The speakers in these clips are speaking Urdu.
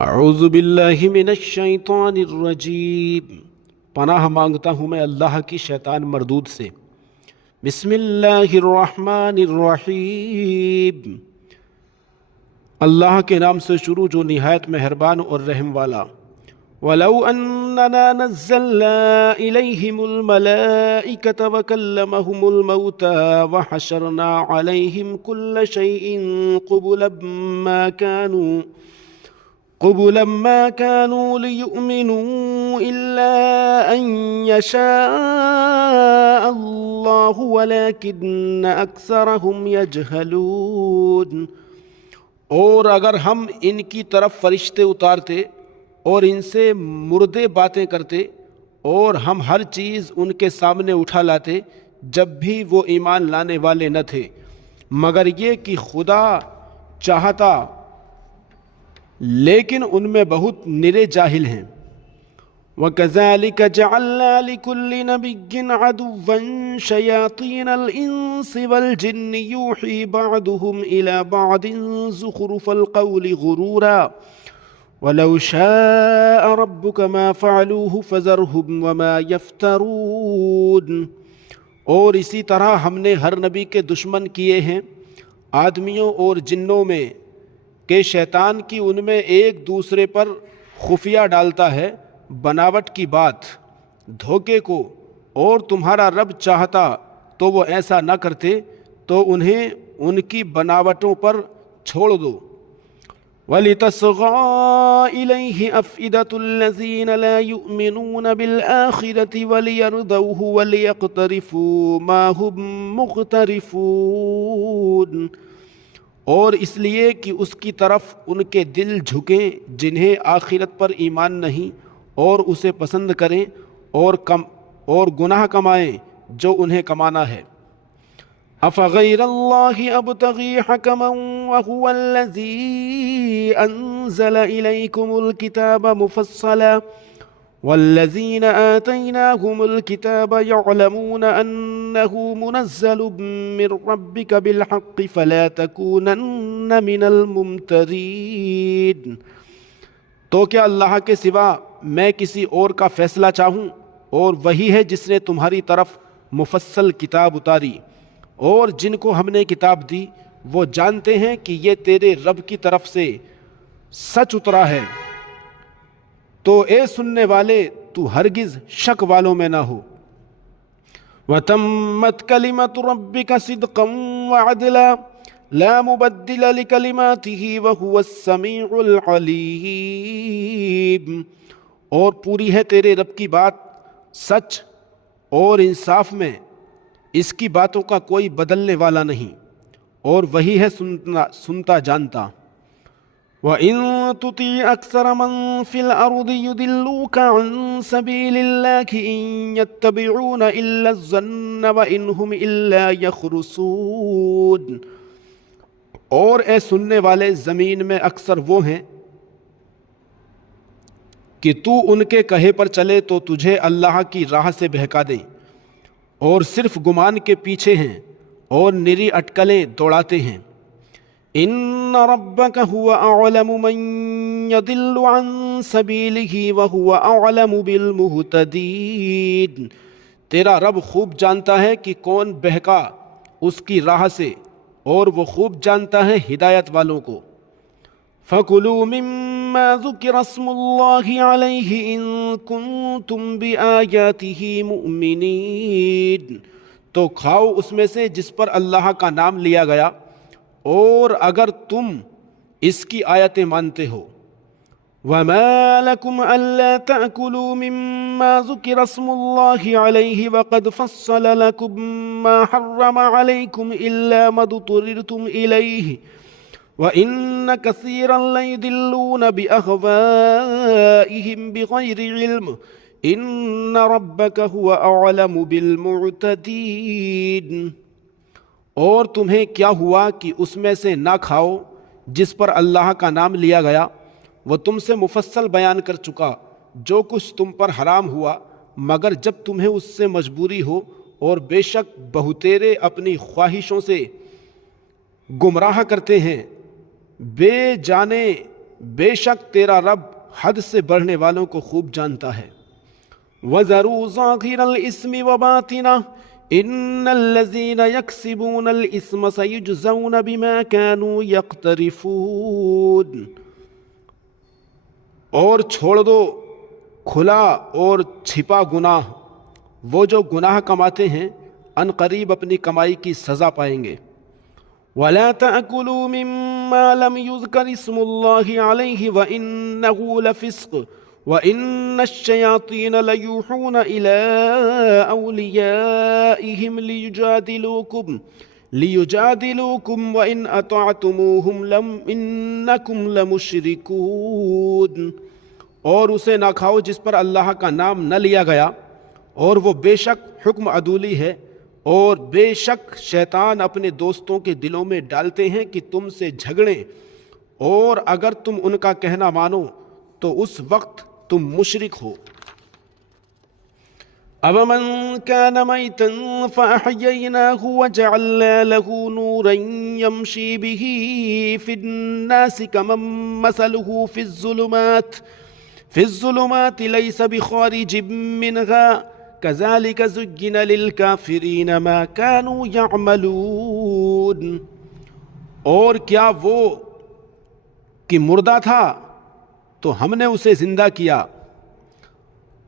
اعوذ باللہ من الشیطان الرجیم، پناہ مانگتا ہوں میں اللہ کی شیطان مردود سے۔ بسم اللہ الرحمن الرحیم، اللہ کے نام سے شروع جو نہایت مہربان اور رحم والا۔ وَلَوْ أَنَّنَا نَزَّلْنَا إِلَيْهِمُ الْمَلَائِكَةَ وَكَلَّمَهُمُ الْمَوْتَى وَحَشَرْنَا عَلَيْهِمْ كُلَّ شَيْءٍ قبلا ما كانوا ليؤمنوا إلا أن يشاء الله ولكن أكثرهم يجهلون۔ اور اگر ہم ان کی طرف فرشتے اتارتے اور ان سے مردے باتیں کرتے اور ہم ہر چیز ان کے سامنے اٹھا لاتے جب بھی وہ ایمان لانے والے نہ تھے، مگر یہ کہ خدا چاہتا، لیکن ان میں بہت نرے جاہل ہیں۔ وَكَذَلِكَ جَعَلْنَا لِكُلِّ نَبِيٍّ عَدُوًّا شَيَاطِينَ الْإِنسِ وَالْجِنِّ يُوحِي بَعْضُهُمْ إِلَى بَعْضٍ زُخْرُفَ الْقَوْلِ غُرُورًا وَلَوْ شَاءَ رَبُّكَ مَا فَعَلُوهُ فَذَرْهُمْ وَمَا يَفْتَرُونَ۔ اور اسی طرح ہم نے ہر نبی کے دشمن کیے ہیں آدمیوں اور جنوں میں کہ شیطان کی ان میں ایک دوسرے پر خفیہ ڈالتا ہے بناوٹ کی بات، دھوکے کو، اور تمہارا رب چاہتا تو وہ ایسا نہ کرتے تو انہیں ان کی بناوٹوں پر چھوڑ دو۔ وَلِتَصْغَىٰ إِلَيْهِ أَفْئِدَةُ الَّذِينَ لَا يُؤْمِنُونَ بِالْآخِرَةِ وَلِيَرْضَوْهُ وَلِيَقْتَرِفُوا مَا هُمْ مُقْتَرِفُونَ۔ اور اس لیے کہ اس کی طرف ان کے دل جھکیں جنہیں آخرت پر ایمان نہیں، اور اسے پسند کریں اور گناہ کمائیں جو انہیں کمانا ہے۔ أَفَغَيْرَ اللَّهِ أَبْتَغِي حَكَمًا وَهُوَ الَّذِي أَنزَلَ إِلَيْكُمُ الْكِتَابَ مُفَصَّلًا وَالَّذِينَ آتَيْنَاهُمُ الْكِتَابَ يَعْلَمُونَ أَنَّهُ مُنَزَّلٌ مِّن رَّبِّكَ بِالْحَقِّ فَلَا تَكُونَنَّ مِنَ الْمُمْتَرِينَ۔ تو کیا اللہ کے سوا میں کسی اور کا فیصلہ چاہوں؟ اور وہی ہے جس نے تمہاری طرف مفصل کتاب اتاری، اور جن کو ہم نے کتاب دی وہ جانتے ہیں کہ یہ تیرے رب کی طرف سے سچ اترا ہے، تو اے سننے والے تو ہرگز شک والوں میں نہ ہو۔ وَتَمَّتْ كَلِمَةُ رَبِّكَ صِدْقًا وَعَدْلًا لَا مُبَدِّلَ لِكَلِمَاتِهِ وَهُوَ السَّمِيعُ الْعَلِيمُ۔ اور پوری ہے تیرے رب کی بات سچ اور انصاف میں، اس کی باتوں کا کوئی بدلنے والا نہیں، اور وہی ہے سنتا جانتا۔ وَإِن تُطِعْ أَكْثَرَ مَن فِي الْأَرْضِ يُضِلُّوكَ عَن سَبِيلِ اللَّهِ إِن يَتَّبِعُونَ إِلَّا الظَّنَّ وَإِنْ هُمْ إِلَّا يَخْرُصُونَ۔ اور اے سننے والے، زمین میں اکثر وہ ہیں کہ تو ان کے کہے پر چلے تو تجھے اللہ کی راہ سے بہکا دیں، اور صرف گمان کے پیچھے ہیں اور نری اٹکلیں دوڑاتے ہیں۔ ان ربک هو اعلم من يضل عن سبیلہ وهو اعلم بالمہتدین۔ تیرا رب خوب جانتا ہے کہ کون بہکا اس کی راہ سے، اور وہ خوب جانتا ہے ہدایت والوں کو۔ فَكُلُوا مِمَّا ذُكِرَ اسْمُ اللَّهِ عَلَيْهِ إِن كُنتُم بِآيَاتِهِ مُؤْمِنِينَ۔ تو کھاؤ اس میں سے جس پر اللہ کا نام لیا گیا، اور اگر تم اس کی آیتیں مانتے ہو۔ وَمَا لَكُمْ أَلَّا تَأْكُلُوا مِمَّا ذُكِرَ اسْمُ اللَّهِ عَلَيْهِ وَقَدْ فَصَّلَ لَكُم مَّا حَرَّمَ عَلَيْكُمْ إِلَّا مَا اضْطُرِرْتُمْ إِلَيْهِ وَإِنَّ كَثِيرًا لَّيُضِلُّونَ بِأَهْوَائِهِمْ بِغَيْرِ عِلْمٍ إِنَّ رَبَّكَ هُوَ أَعْلَمُ بِالْمُعْتَدِينَ۔ اور تمہیں کیا ہوا کہ اس میں سے نہ کھاؤ جس پر اللہ کا نام لیا گیا؟ وہ تم سے مفصل بیان کر چکا جو کچھ تم پر حرام ہوا، مگر جب تمہیں اس سے مجبوری ہو، اور بے شک بہتیرے اپنی خواہشوں سے گمراہ کرتے ہیں بے جانے بے شک تیرا رب حد سے بڑھنے والوں کو خوب جانتا ہے۔ وَذَرُوا ظَاهِرَ الْإِثْمِ وَبَاطِنَهُ إِنَّ الَّذِينَ يَكْسِبُونَ الْإِثْمَ سَيُجْزَوْنَ بِمَا كَانُوا يَقْتَرِفُونَ، اور چھوڑ دو کھلا اور چھپا گناہ، وہ جو گناہ کماتے ہیں ان قریب اپنی کمائی کی سزا پائیں گے۔ وَلَا تَأْكُلُوا مِمَّا لَمْ يُذْكَرِ اسْمُ اللَّهِ عَلَيْهِ وَإِنَّهُ لَفِسْقٌ وَإِنَّ الشَّيَاطِينَ لَيُوحُونَ إِلَىٰ أَوْلِيَائِهِمْ لِيُجَادِلُوكُمْ وَإِنْ أَطَعْتُمُوهُمْ إِنَّكُمْ لَمُشْرِكُونَ، اور اسے نہ کھاؤ جس پر اللہ کا نام نہ لیا گیا، اور وہ بے شک حکم عدولی ہے، اور بے شک شیطان اپنے دوستوں کے دلوں میں ڈالتے ہیں کہ تم سے جھگڑیں، اور اگر تم ان کا کہنا مانو تو اس وقت تم مشرک ہو۔ أَوَمَنْ كَانَ مَيْتًا فَأَحْيَيْنَاهُ وَجَعَلْنَا لَهُ نُورًا يَمْشِي بِهِ فِي النَّاسِ كَمَنْ مَثَلُهُ فِي الظُّلُمَاتِ لَيْسَ بِخَارِجٍ مِّنْهَا كَذَلِكَ زُيِّنَ لِلْكَافِرِينَ مَا كَانُوا يَعْمَلُونَ، اور کیا وہ کہ مردہ تھا تو ہم نے اسے زندہ کیا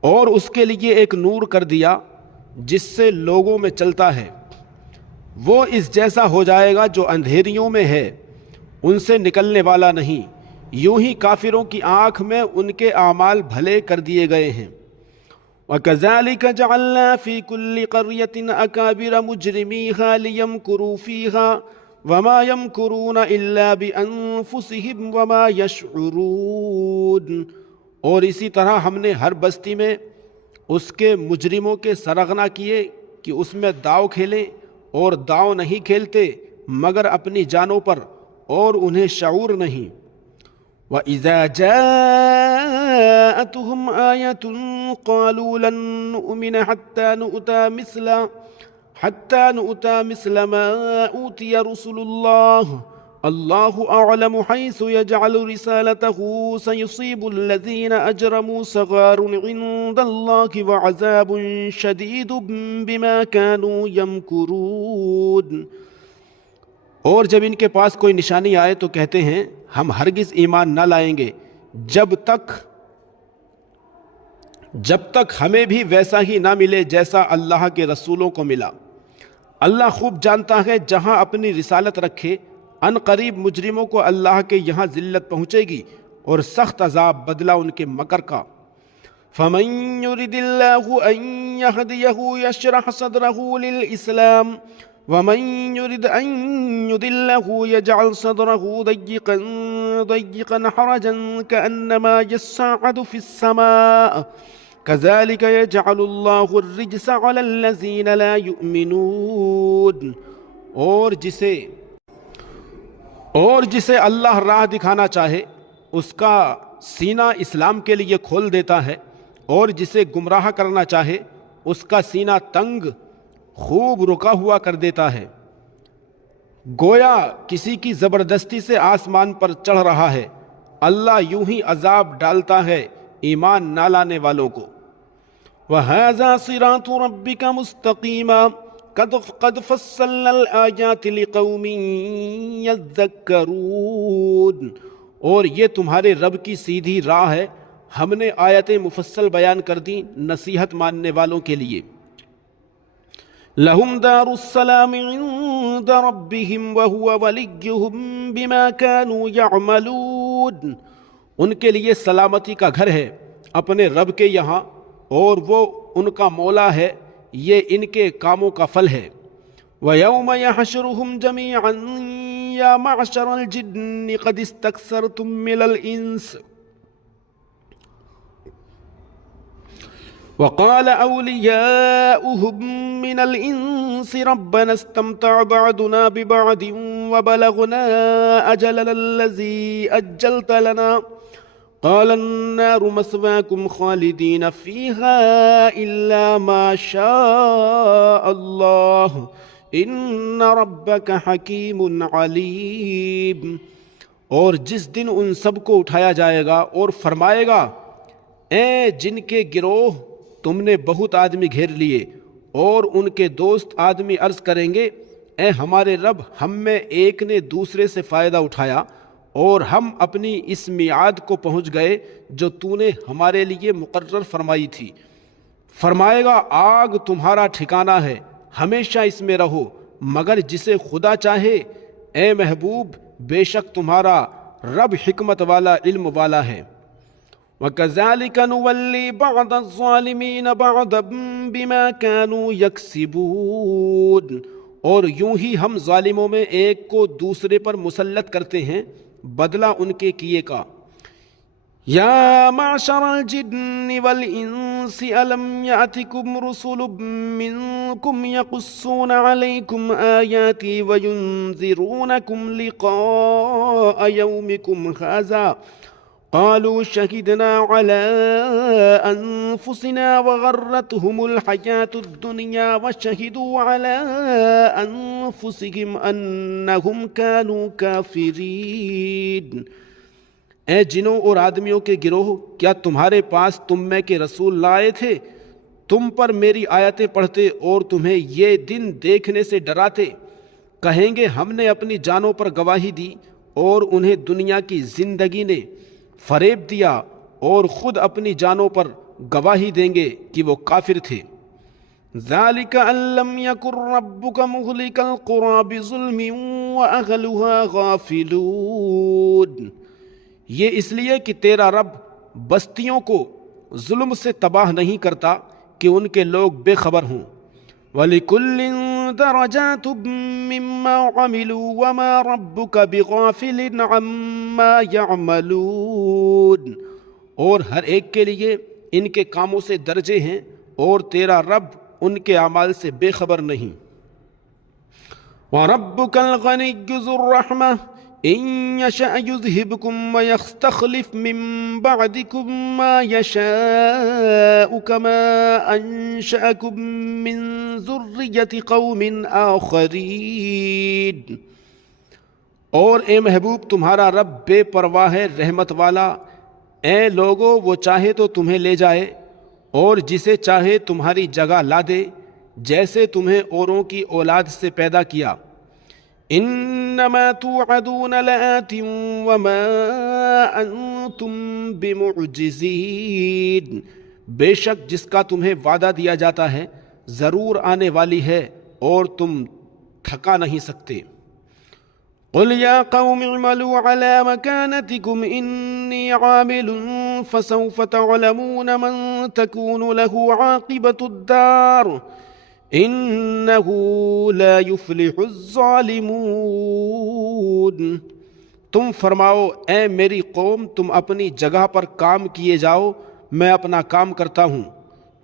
اور اس کے لیے ایک نور کر دیا جس سے لوگوں میں چلتا ہے، وہ اس جیسا ہو جائے گا جو اندھیریوں میں ہے، ان سے نکلنے والا نہیں۔ یوں ہی کافروں کی آنکھ میں ان کے اعمال بھلے کر دیے گئے ہیں۔ وَكَذَلِكَ جَعَلْنَا فِي كُلِّ قَرْيَةٍ أَكَابِرَ مُجْرِمِيهَا لِيَمْكُرُوا فِيهَا وَمَا يَمْكُرُونَ إِلَّا بِأَنفُسِهِمْ وَمَا يَشْعُرُونَ، اور اسی طرح ہم نے ہر بستی میں اس کے مجرموں کے سرغنہ کیے کہ اس میں داؤ کھیلیں، اور داؤ نہیں کھیلتے مگر اپنی جانوں پر، اور انہیں شعور نہیں۔ وَإِذَا جَاءَتْهُمْ آيَةٌ قَالُوا لَن نُّؤْمِنَ حَتَّى نُؤْتَىٰ مِثْلَ مَا أُوتِيَ رُسُلُ اللَّهِ اللَّهُ أَعْلَمُ حَيْثُ يَجْعَلُ رِسَالَتَهُ سَيُصِيبُ الَّذِينَ أَجْرَمُوا صَغَارٌ عِندَ اللَّهِ وَعَذَابٌ شَدِيدٌ بِمَا كَانُوا يَمْكُرُونَ، اور جب ان کے پاس کوئی نشانی آئے تو کہتے ہیں ہم ہرگز ایمان نہ لائیں گے جب تک ہمیں بھی ویسا ہی نہ ملے جیسا اللہ کے رسولوں کو ملا۔ اللہ خوب جانتا ہے جہاں اپنی رسالت رکھے، ان قریب مجرموں کو اللہ کے یہاں ذلت پہنچے گی اور سخت عذاب بدلہ ان کے مکر کا۔ فَمَن يُرِدِ اللَّهُ أَن يَهْدِيَهُ يَشْرَحْ صَدْرَهُ لِلْإِسْلَامِ وَمَن يُرِدْ أَن يُضِلَّهُ يَجْعَلْ صَدْرَهُ ضَيِّقًا حَرَجًا كَأَنَّمَا يَصَّعَّدُ فِي السَّمَاءِ كَذَلِكَ يَجْعَلُ اللَّهُ الرِّجْسَ عَلَى الَّذِينَ لَا يُؤْمِنُونَ، اور جسے اللہ راہ دکھانا چاہے اس کا سینہ اسلام کے لیے کھول دیتا ہے، اور جسے گمراہ کرنا چاہے اس کا سینہ تنگ خوب رکا ہوا کر دیتا ہے، گویا کسی کی زبردستی سے آسمان پر چڑھ رہا ہے۔ اللہ یوں ہی عذاب ڈالتا ہے ایمان نہ لانے والوں کو۔ وَهَذَا صِرَاطُ رَبِّكَ مُسْتَقِيمًا قَدْ فَصَّلْنَا الْآيَاتِ لِقَوْمٍ يَذَّكَّرُونَ، اور یہ تمہارے رب کی سیدھی راہ ہے، ہم نے آیتیں مفصل بیان کر دیں نصیحت ماننے والوں کے لیے۔ لَهُمْ دَارُ السَّلَامِ عِندَ رَبِّهِمْ وَهُوَ وَلِيُّهُمْ بِمَا كَانُوا يَعْمَلُونَ، ان کے لیے سلامتی کا گھر ہے اپنے رب کے یہاں، اور وہ ان کا مولا ہے، یہ ان کے کاموں کا پھل ہے۔ وَيَوْمَ يَحْشُرُهُمْ جَمِيعًا يَا مَعْشَرَ الْجِنِّ قَدِ اسْتَكْثَرْتُم مِّنَ الْإِنسِ وَقَالَ أَوْلِيَاؤُهُم مِّنَ الْإِنسِ رَبَّنَا اسْتَمْتَعَ بَعْضُنَا بِبَعْضٍ وَبَلَغْنَا أَجَلَنَا الَّذِي أَجَّلْتَ لَنَا قَالَ النَّارُ مَثْوَاكُمْ خَالِدِينَ فِيهَا إِلَّا مَا شَاءَ اللَّهُ إِنَّ رَبَّكَ حَكِيمٌ عَلِيمٌ، اور جس دن ان سب کو اٹھایا جائے گا اور فرمائے گا اے جن کے گروہ تم نے بہت آدمی گھیر لیے، اور ان کے دوست آدمی عرض کریں گے اے ہمارے رب، ہم میں ایک نے دوسرے سے فائدہ اٹھایا اور ہم اپنی اس میعاد کو پہنچ گئے جو تو نے ہمارے لیے مقرر فرمائی تھی۔ فرمائے گا آگ تمہارا ٹھکانہ ہے، ہمیشہ اس میں رہو مگر جسے خدا چاہے۔ اے محبوب، بے شک تمہارا رب حکمت والا، علم والا ہے۔ وَكَذَلِكَ نُوَلِّي بَعْضَ الظَّالِمِينَ بَعْضًا بِمَا كَانُوا يَكْسِبُونَ، اور یوں ہی ہم ظالموں میں ایک کو دوسرے پر مسلط کرتے ہیں بدلہ ان کے کیے کا۔ یا معشر الجن والانس الم یاتکم رسل منکم یقصون علیکم آیاتی وینذرونکم لقاء یومکم ھذا قالوا شهدنا على أنفسنا وغرتهم الحياة الدنيا وشهدوا على أنفسهم أنهم كانوا كافرين۔ اے جنوں اور آدمیوں کے گروہ، کیا تمہارے پاس تم میں کے رسول لائے تھے؟ تم پر میری آیتیں پڑھتے اور تمہیں یہ دن دیکھنے سے ڈراتے۔ کہیں گے ہم نے اپنی جانوں پر گواہی دی اور انہیں دنیا کی زندگی نے فریب دیا، اور خود اپنی جانوں پر گواہی دیں گے کہ وہ کافر تھے۔ ذَلِكَ أَن لَّمْ يَكُن رَّبُّكَ مُهْلِكَ الْقُرَىٰ بِظُلْمٍ وَأَهْلُهَا غَافِلُونَ، یہ اس لیے کہ تیرا رب بستیوں کو ظلم سے تباہ نہیں کرتا کہ ان کے لوگ بے خبر ہوں۔ وَلِكُلٍّ دَرَجَاتٌ مِّمَّا عَمِلُوا وَمَا رَبُّكَ بِغَافِلٍ عَمَّا يَعْمَلُونَ، اور ہر ایک کے لیے ان کے کاموں سے درجے ہیں اور تیرا رب ان کے اعمال سے بے خبر نہیں۔ وَرَبُّكَ الْغَنِيُّ ذُو الرَّحْمَةِ إِن يَشَأْ يُذْهِبْكُمْ وَيَسْتَخْلِفْ مِن بَعْدِكُم مَّا يَشَاءُ كَمَا أَنشَأَكُم مِّن ذُرِّيَّةِ قَوْمٍ آخَرِينَ، اور اے محبوب تمہارا رب بے پرواہ ہے، رحمت والا۔ اے لوگو، وہ چاہے تو تمہیں لے جائے اور جسے چاہے تمہاری جگہ لا دے، جیسے تمہیں اوروں کی اولاد سے پیدا کیا۔ انما توعدون لآت وما انتم بمعجزین، بے شک جس کا تمہیں وعدہ دیا جاتا ہے ضرور آنے والی ہے اور تم تھکا نہیں سکتے۔ قل یا قوم اعملوا على مكانتكم انی عامل فسوف تعلمون من تكون له عاقبة الدار انه لا يفلح الظالمون۔ تم فرماؤ اے میری قوم، تم اپنی جگہ پر کام کیے جاؤ، میں اپنا کام کرتا ہوں۔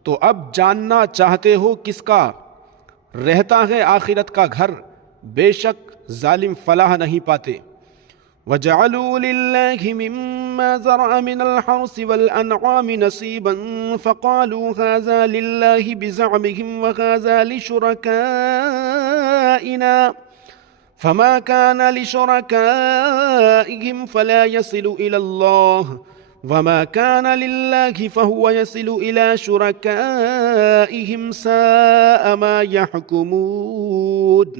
تو اب جاننا چاہتے ہو کس کا رہتا ہے آخرت کا گھر، بے شک ظالم فلاح نہیں پاتے۔ وَجَعَلُوا لِلَّهِ مِمَّا زَرَعَ مِنَ الْحَرْثِ وَالْأَنْعَامِ نَصِيبًا فَقَالُوا هَٰذَا لِلَّهِ بِزَعْمِهِمْ وَهَٰذَا لِشُرَكَائِنَا فَمَا كَانَ لِشُرَكَائِهِمْ فَلَا يَصِلُ إِلَى اللَّهِ وَمَا كَانَ لِلَّهِ فَهُوَ يَصِلُ إِلَى شُرَكَائِهِمْ سَاءَ مَا يَحْكُمُونَ۔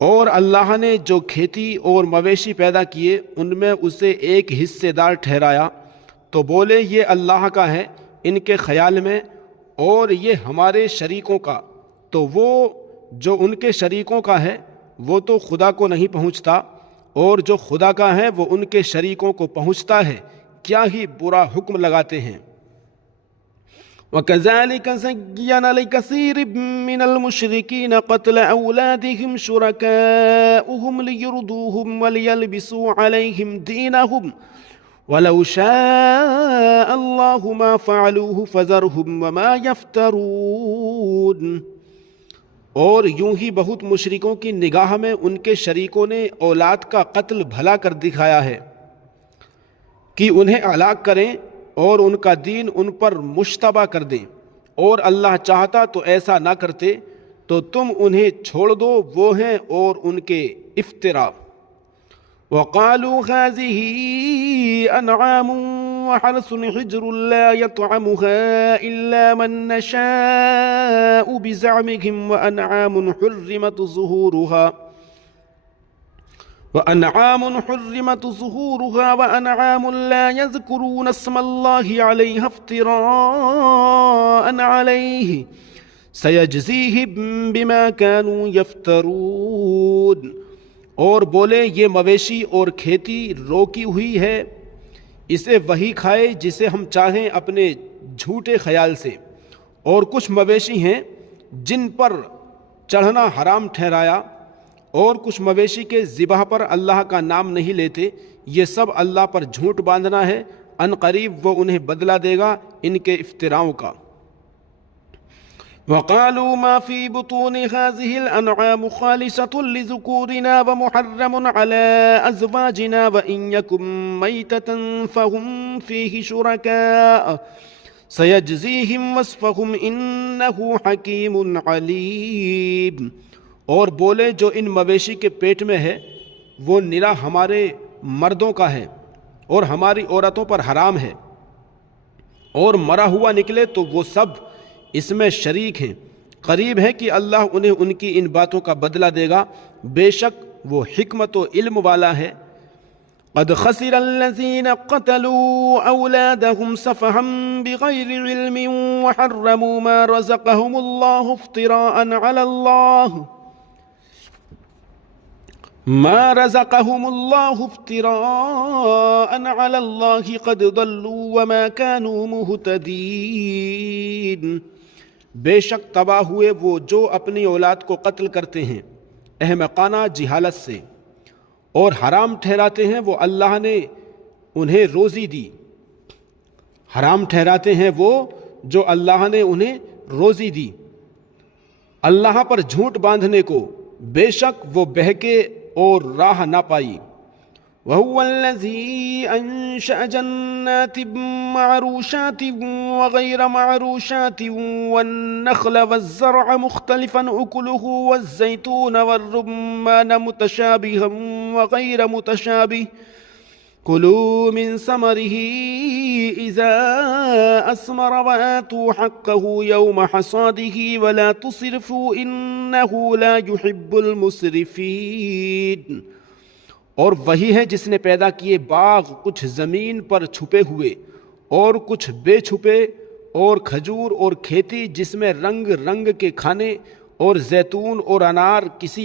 اور اللہ نے جو کھیتی اور مویشی پیدا کیے ان میں اسے ایک حصے دار ٹھہرایا، تو بولے یہ اللہ کا ہے ان کے خیال میں، اور یہ ہمارے شریکوں کا، تو وہ جو ان کے شریکوں کا ہے وہ تو خدا کو نہیں پہنچتا، اور جو خدا کا ہے وہ ان کے شریکوں کو پہنچتا ہے، کیا ہی برا حکم لگاتے ہیں۔ وَكَذَلِكَ زَيَّنَ لِكَثِيرٍ مِّنَ الْمُشْرِكِينَ قَتْلَ أَوْلَادِهِمْ شُرَكَاؤُهُمْ لِيُرْدُوهُمْ وَلِيَلْبِسُوا عَلَيْهِمْ دِينَهُمْ وَلَوْ شَاءَ اللَّهُ مَا فَعَلُوهُ فَذَرْهُمْ وَمَا يَفْتَرُونَ۔ اور یوں ہی بہت مشرکوں کی نگاہ میں ان کے شریکوں نے اولاد کا قتل بھلا کر دکھایا ہے کہ انہیں ہلاک کریں اور ان کا دین ان پر مشتبہ کر دیں، اور اللہ چاہتا تو ایسا نہ کرتے، تو تم انہیں چھوڑ دو، وہ ہیں اور ان کے افترا۔ وقالوا هذه أنعام وحرث حجر لا يطعمها إلا من نشاء بزعمهم وأنعام حرمت ظهورها وأنعام لا يذكرون اسم الله عليها افتراء عليه سيجزيهم بما كانوا يفترون۔ اور بولے یہ مویشی اور کھیتی روکی ہوئی ہے، اسے وہی کھائے جسے ہم چاہیں اپنے جھوٹے خیال سے، اور کچھ مویشی ہیں جن پر چڑھنا حرام ٹھہرایا، اور کچھ مویشی کے ذبح پر اللہ کا نام نہیں لیتے، یہ سب اللہ پر جھوٹ باندھنا ہے، ان قریب وہ انہیں بدلہ دے گا ان کے افتراؤں کا۔ وقالوا ما في بطون هذه الأنعام خالصة لذكورنا ومحرم على أزواجنا وإن يكن ميتة فهم فيه شركاء سيجزيهم وصفهم إنه حكيم عليم۔ اور بولے جو ان مویشی کے پیٹ میں ہے وہ نرا ہمارے مردوں کا ہے اور ہماری عورتوں پر حرام ہے، اور مرا ہوا نکلے تو وہ سب اس میں شریک ہیں، قریب ہے کہ اللہ انہیں ان کی ان باتوں کا بدلہ دے گا، بے شک وہ حکمت و علم والا ہے۔ قد خسر الذين قتلوا أولادهم سفها بغير علم وحرموا ما رزقهم الله افتراء على الله قد ضلوا وما كانوا مهتدين۔ بے شک تباہ ہوئے وہ جو اپنی اولاد کو قتل کرتے ہیں احمقانہ جہالت سے، اور حرام ٹھہراتے ہیں وہ اللہ نے انہیں روزی دی، حرام ٹھہراتے ہیں وہ جو اللہ نے انہیں روزی دی اللہ پر جھوٹ باندھنے کو، بے شک وہ بہکے اور راہ نہ پائی۔ وهو الذي أنشأ جنات معروشات وغير معروشات والنخل والزرع مختلفا أكله والزيتون والرمان متشابها وغير متشابه كلوا من ثمره إذا أثمر وآتوا حقه يوم حصاده ولا تسرفوا إنه لا يحب المسرفين۔ اور وہی ہے جس نے پیدا کیے باغ کچھ زمین پر چھپے ہوئے اور کچھ بے چھپے، اور کھجور اور کھیتی جس میں رنگ رنگ کے کھانے، اور زیتون اور انار کسی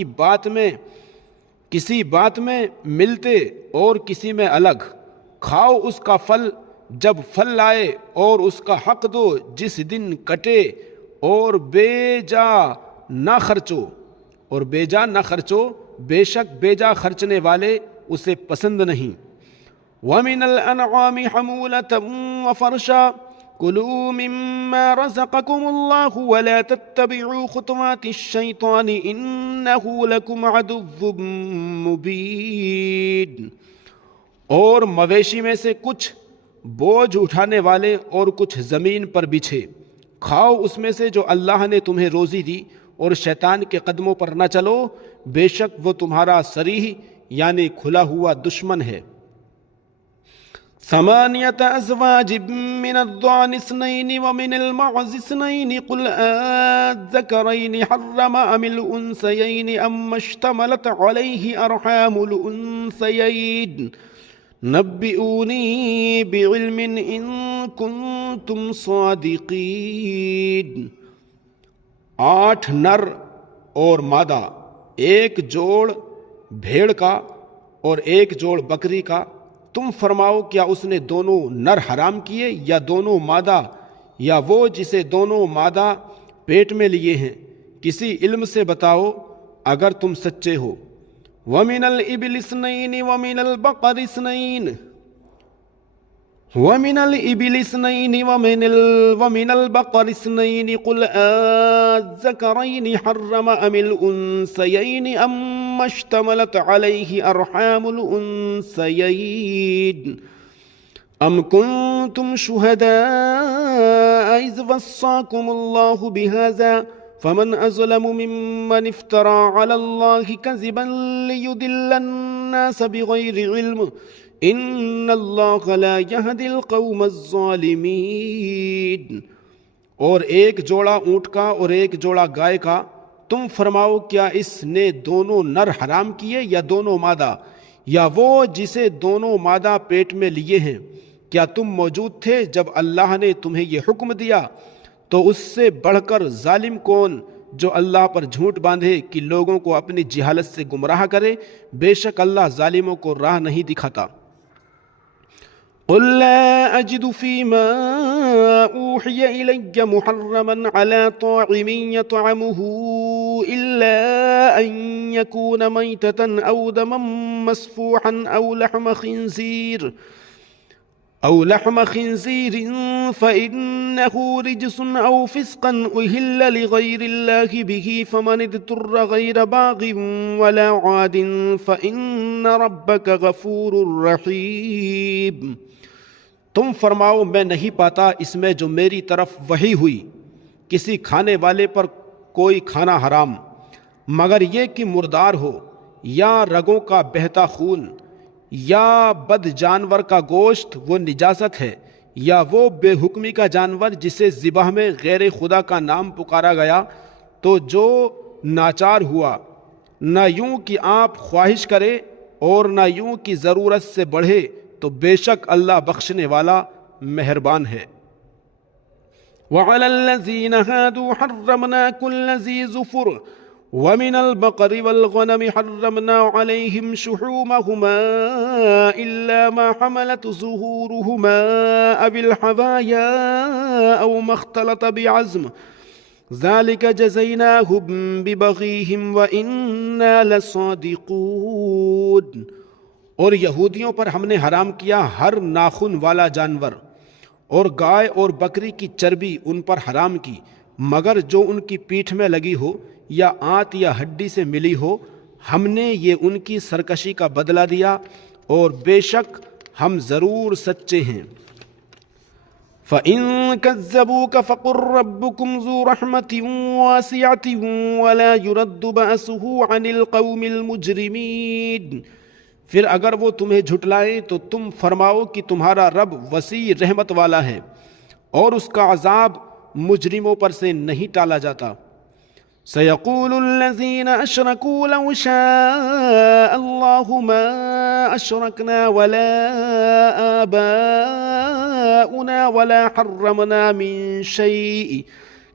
بات میں ملتے اور کسی میں الگ، کھاؤ اس کا پھل جب پھل لائے، اور اس کا حق دو جس دن کٹے، اور بے جا نہ خرچو، بے شک بے جا خرچنے والے اسے پسند نہیں۔ وَمِنَ الْأَنْعَامِ حَمُولَةً وَفَرْشًا كُلُوا مِمَّا رَزَقَكُمُ اللَّهُ وَلَا تَتَّبِعُوا خُطُوَاتِ الشَّيْطَانِ إِنَّهُ لَكُمْ عَدُوٌّ مُّبِينٌ۔ اور مویشی میں سے کچھ بوجھ اٹھانے والے اور کچھ زمین پر بچھے، کھاؤ اس میں سے جو اللہ نے تمہیں روزی دی، اور شیطان کے قدموں پر نہ چلو، بے شک وہ تمہارا صریح یعنی کھلا ہوا دشمن ہے۔ ثمانية أزواج من الضأن اثنين ومن المعز اثنين قل أذكرين حرم أم الأنثيين أما اشتملت عليه أرحام الأنثيين نبئوني بعلم إن كنتم صادقين۔ 8 نر اور مادہ، ایک جوڑ بھیڑ کا اور ایک جوڑ بکری کا، تم فرماؤ کیا اس نے دونوں نر حرام کیے یا دونوں مادہ، یا وہ جسے دونوں مادہ پیٹ میں لیے ہیں؟ کسی علم سے بتاؤ اگر تم سچے ہو۔ وَمِنَ الْإِبِلِ اثْنَيْنِ وَمِنَ الْبَقَرِ اثْنَيْنِ وَمِنَ الْبَقَرِ اثْنَيْنِ قُلْ أَذَّكَرَيْنِ حَرَّمَ أَمِ الْأُنثَيَيْنِ أَمَّا اشْتَمَلَتْ عَلَيْهِ أَرْحَامُ الْأُنثَيَيْنِ أَمْ كُنْتُمْ شُهَدَاءَ إِذْ وَصَّاكُمُ اللَّهُ بِهَذَا فمن أظلم ممن افترى على الله كذبا ليضل الناس بغير علم إن الله لا يهدي القوم الظالمين۔ اور ایک جوڑا اونٹ کا اور ایک جوڑا گائے کا، تم فرماؤ کیا اس نے دونوں نر حرام کیے یا دونوں مادہ، یا وہ جسے دونوں مادہ پیٹ میں لیے ہیں؟ کیا تم موجود تھے جب اللہ نے تمہیں یہ حکم دیا؟ تو اس سے بڑھ کر ظالم کون جو اللہ پر جھوٹ باندھے کہ لوگوں کو اپنی جہالت سے گمراہ کرے؟ بے شک اللہ ظالموں کو راہ نہیں دکھاتا۔ قل لا أجد فيما أوحي إلي محرما على طاعم يطعمه إلا أن يكون ميتة أو دما مسفوحا أو لحم خنزير فإنه رجس أو فسقا أهل لغير الله به فمن اضطر غير باغ ولا عاد فإن ربك غفور رحيم۔ تم فرماؤ میں نہیں پاتا اس میں جو میری طرف وحی ہوئی کسی کھانے والے پر کوئی کھانا حرام، مگر یہ کہ مردار ہو، یا رگوں کا بہتا خون، یا بد جانور کا گوشت وہ نجاست ہے، یا وہ بے حکمی کا جانور جسے ذبح میں غیر خدا کا نام پکارا گیا، تو جو ناچار ہوا، نہ یوں کہ آپ خواہش کرے اور نہ یوں کہ ضرورت سے بڑھے، تو بے شک اللہ بخشنے والا مہربان ہے۔ وَعَلَى الَّذِينَ هَادُوا حَرَّمْنَا كُلَّ ذِي ظُفُرٍ وَمِنَ الْبَقَرِ وَالْغَنَمِ حَرَّمْنَا عَلَيْهِمْ شُحُومَهُمَا إِلَّا مَا حَمَلَتْ ظُهُورُهُمَا أَوِ الْحَوَايَا أَوْ مَا اخْتَلَطَ بِعَظْمٍ ذَلِكَ جَزَيْنَاهُمْ بِبَغْيِهِمْ وَإِنَّا لَصَادِقُونَ۔ اور یہودیوں پر ہم نے حرام کیا ہر ناخن والا جانور، اور گائے اور بکری کی چربی ان پر حرام کی، مگر جو ان کی پیٹھ میں لگی ہو یا آنت یا ہڈی سے ملی ہو، ہم نے یہ ان کی سرکشی کا بدلہ دیا، اور بے شک ہم ضرور سچے ہیں۔ فَإِن كَذَّبُوكَ فَقُلْ رَبُّكُمْ ذُو رَحْمَةٍ وَاسِعَةٍ وَلَا يُرَدُّ بَأْسُهُ عَنِ الْقَوْمِ الْمُجْرِمِينَ۔ پھر اگر وہ تمہیں جھٹلائیں تو تم فرماؤ کہ تمہارا رب وسیع رحمت والا ہے، اور اس کا عذاب مجرموں پر سے نہیں ٹالا جاتا۔ سَيَقُولُ الَّذِينَ أَشْرَكُوا لَوْ شَاءَ اللَّهُ مَا أَشْرَكْنَا وَلَا آبَاؤُنَا وَلَا حَرَّمْنَا مِن شَيْءٍ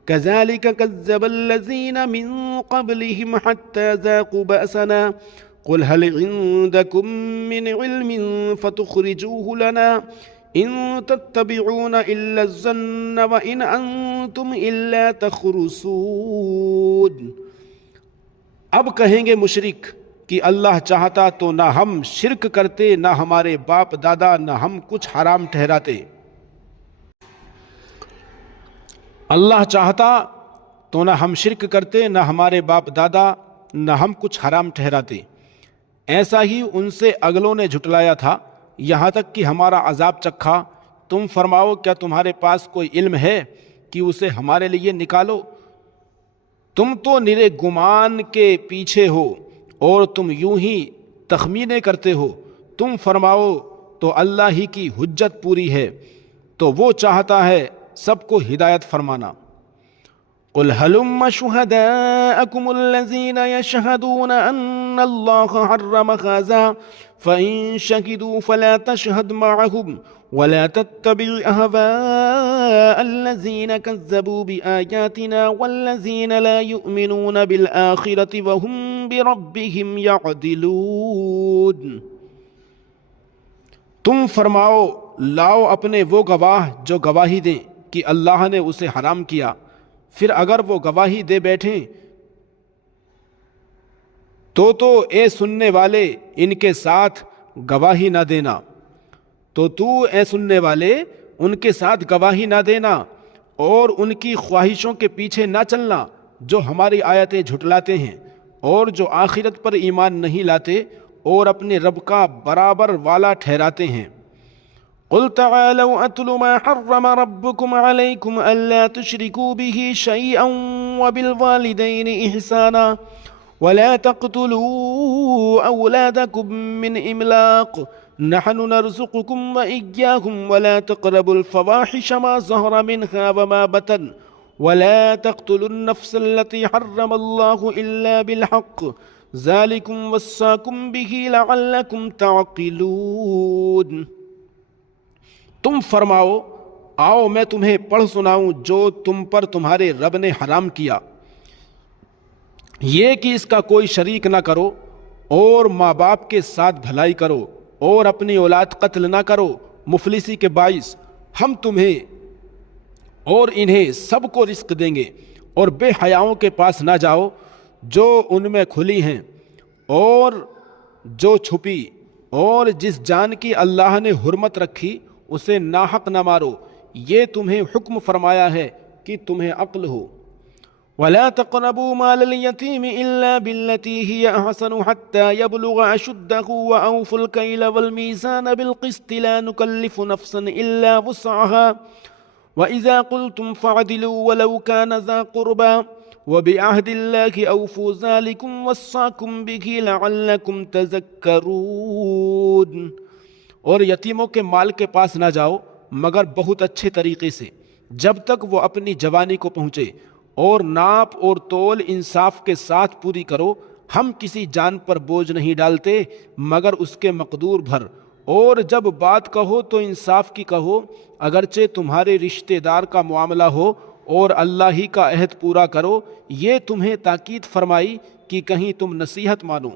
كَذَلِكَ كَذَّبَ الَّذِينَ مِن قَبْلِهِمْ حَتَّى ذَاقُوا بَأْسَنَا قل هل عندكم من علم فتخرجوه لنا إن تتبعون إلا الظن وإن أنتم إلا تخرصون۔ اب کہیں گے مشرک کہ اللہ چاہتا تو نہ ہم شرک کرتے، نہ ہمارے باپ دادا، نہ ہم کچھ حرام ٹھہراتے۔ اللہ چاہتا تو نہ ہم شرک کرتے، نہ ہمارے باپ دادا، نہ ہم کچھ حرام ٹھہراتے۔ ایسا ہی ان سے اگلوں نے جھٹلایا تھا، یہاں تک کہ ہمارا عذاب چکھا۔ تم فرماؤ کیا تمہارے پاس کوئی علم ہے کہ اسے ہمارے لیے نکالو؟ تم تو نرے گمان کے پیچھے ہو اور تم یوں ہی تخمینے کرتے ہو۔ تم فرماؤ تو اللہ ہی کی حجت پوری ہے، تو وہ چاہتا ہے سب کو ہدایت فرمانا۔ قل هلم شهداءكم الذين يشهدون أن الله حرم هذا فإن شهدوا فلا تشهد معهم ولا تتبع أهواء الذين كذبوا بآياتنا والذين لا يؤمنون بالآخرة وهم بربهم يعدلون۔ تم فرماؤ لاؤ اپنے وہ گواہ جو گواہی دیں کہ اللہ نے اسے حرام کیا، پھر اگر وہ گواہی دے بیٹھیں تو اے سننے والے ان کے ساتھ گواہی نہ دینا، اے سننے والے ان کے ساتھ گواہی نہ دینا، اور ان کی خواہشوں کے پیچھے نہ چلنا جو ہماری آیتیں جھٹلاتے ہیں اور جو آخرت پر ایمان نہیں لاتے اور اپنے رب کا برابر والا ٹھہراتے ہیں۔ قل تعالوا اتل ما حرم ربكم عليكم الا تشركوا به شيئا وبالوالدين إحسانا ولا تقتلوا أولادكم من إملاق نحن نرزقكم وإياكم ولا تقربوا الفواحش ما ظهر منها وما بطن ولا تقتلوا النفس التي حرم الله إلا بالحق ذلكم وصاكم به لعلكم تعقلون۔ تم فرماؤ آؤ میں تمہیں پڑھ سناؤں جو تم پر تمہارے رب نے حرام کیا، یہ کہ اس کا کوئی شریک نہ کرو اور ماں باپ کے ساتھ بھلائی کرو اور اپنی اولاد قتل نہ کرو مفلسی کے باعث، ہم تمہیں اور انہیں سب کو رزق دیں گے، اور بے حیاؤں کے پاس نہ جاؤ جو ان میں کھلی ہیں اور جو چھپی، اور جس جان کی اللہ نے حرمت رکھی اسے ناحق نہ مارو، یہ تمہیں حکم فرمایا ہے کہ تمہیں عقل ہو۔ وَلَا تَقْرَبُوا مَالَ الْيَتِيمِ إِلَّا بِالَّتِي هِيَ أَحْسَنُ حَتَّى يَبْلُغَ أَشُدَّهُ وَأَوْفُوا الْكَيْلَ وَالْمِيزَانَ بِالْقِسْطِ لَا نُكَلِّفُ نَفْسًا إِلَّا وُسْعَهَا وَإِذَا قُلْتُمْ فَاعْدِلُوا وَلَوْ كَانَ ذَا قُرْبَى وَبِعَهْدِ اللَّهِ أَوْفُوا ذَلِكُمْ وَصَّاكُمْ بِهِ لَعَلَّكُمْ تَذَكَّرُونَ۔ اور یتیموں کے مال کے پاس نہ جاؤ مگر بہت اچھے طریقے سے، جب تک وہ اپنی جوانی کو پہنچے، اور ناپ اور تول انصاف کے ساتھ پوری کرو، ہم کسی جان پر بوجھ نہیں ڈالتے مگر اس کے مقدور بھر، اور جب بات کہو تو انصاف کی کہو، اگرچہ تمہارے رشتہ دار کا معاملہ ہو، اور اللہ ہی کا عہد پورا کرو، یہ تمہیں تاکید فرمائی کہ کہیں تم نصیحت مانو۔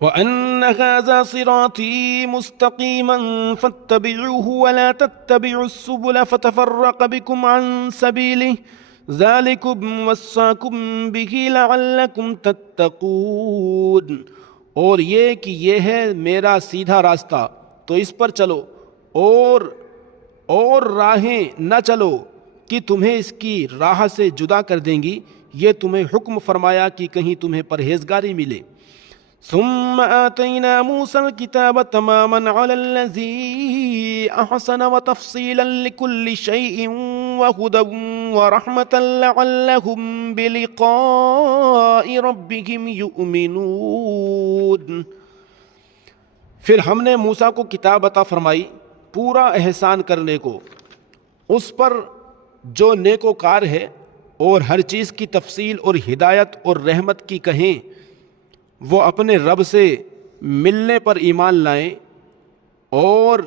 وَأَنَّ هَذَا صِرَاطِي مُسْتَقِيمًا فَاتَّبِعُوهُ وَلَا تَتَّبِعُوا السُّبُلَ فَتَفَرَّقَ بِكُمْ عَن سَبِيلِهِ ذَلِكُمْ وَصَّاكُمْ بِهِ لَعَلَّكُمْ تَتَّقُونَ۔ اور یہ کہ یہ ہے میرا سیدھا راستہ، تو اس پر چلو، اور راہیں نہ چلو کہ تمہیں اس کی راہ سے جدا کر دیں گی، یہ تمہیں حکم فرمایا کہ کہیں تمہیں پرہیزگاری ملے۔ ثم آتينا موسى الكتاب تماما على الذي أحسن وتفصيلا لكل شيء وهدى ورحمة لعلهم بلقاء ربهم يؤمنون۔ پھر ہم نے موسیٰ کو کتاب عطا فرمائی پورا احسان کرنے کو، اس پر جو نیکوکار ہے، اور ہر چیز کی تفصیل اور ہدایت اور رحمت کی کہیں، وہ اپنے رب سے ملنے پر ایمان لائیں۔ اور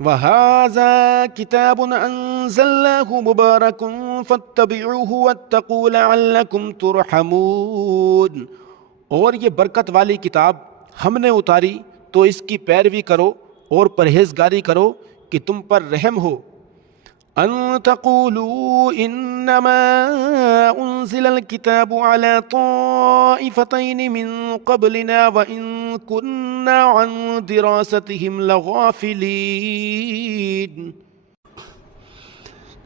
وَهَذَا كِتَابٌ أَنزَلْنَاهُ مُبَارَكٌ فَاتَّبِعُوهُ وَاتَّقُوا لَعَلَّكُمْ تُرْحَمُونَ۔ اور یہ برکت والی کتاب ہم نے اتاری تو اس کی پیروی کرو اور پرہیزگاری کرو کہ تم پر رحم ہو۔ ان تقولوا انما انزل الكتاب على طائفتين من قبلنا وان كنا عن دراستهم لغافلين۔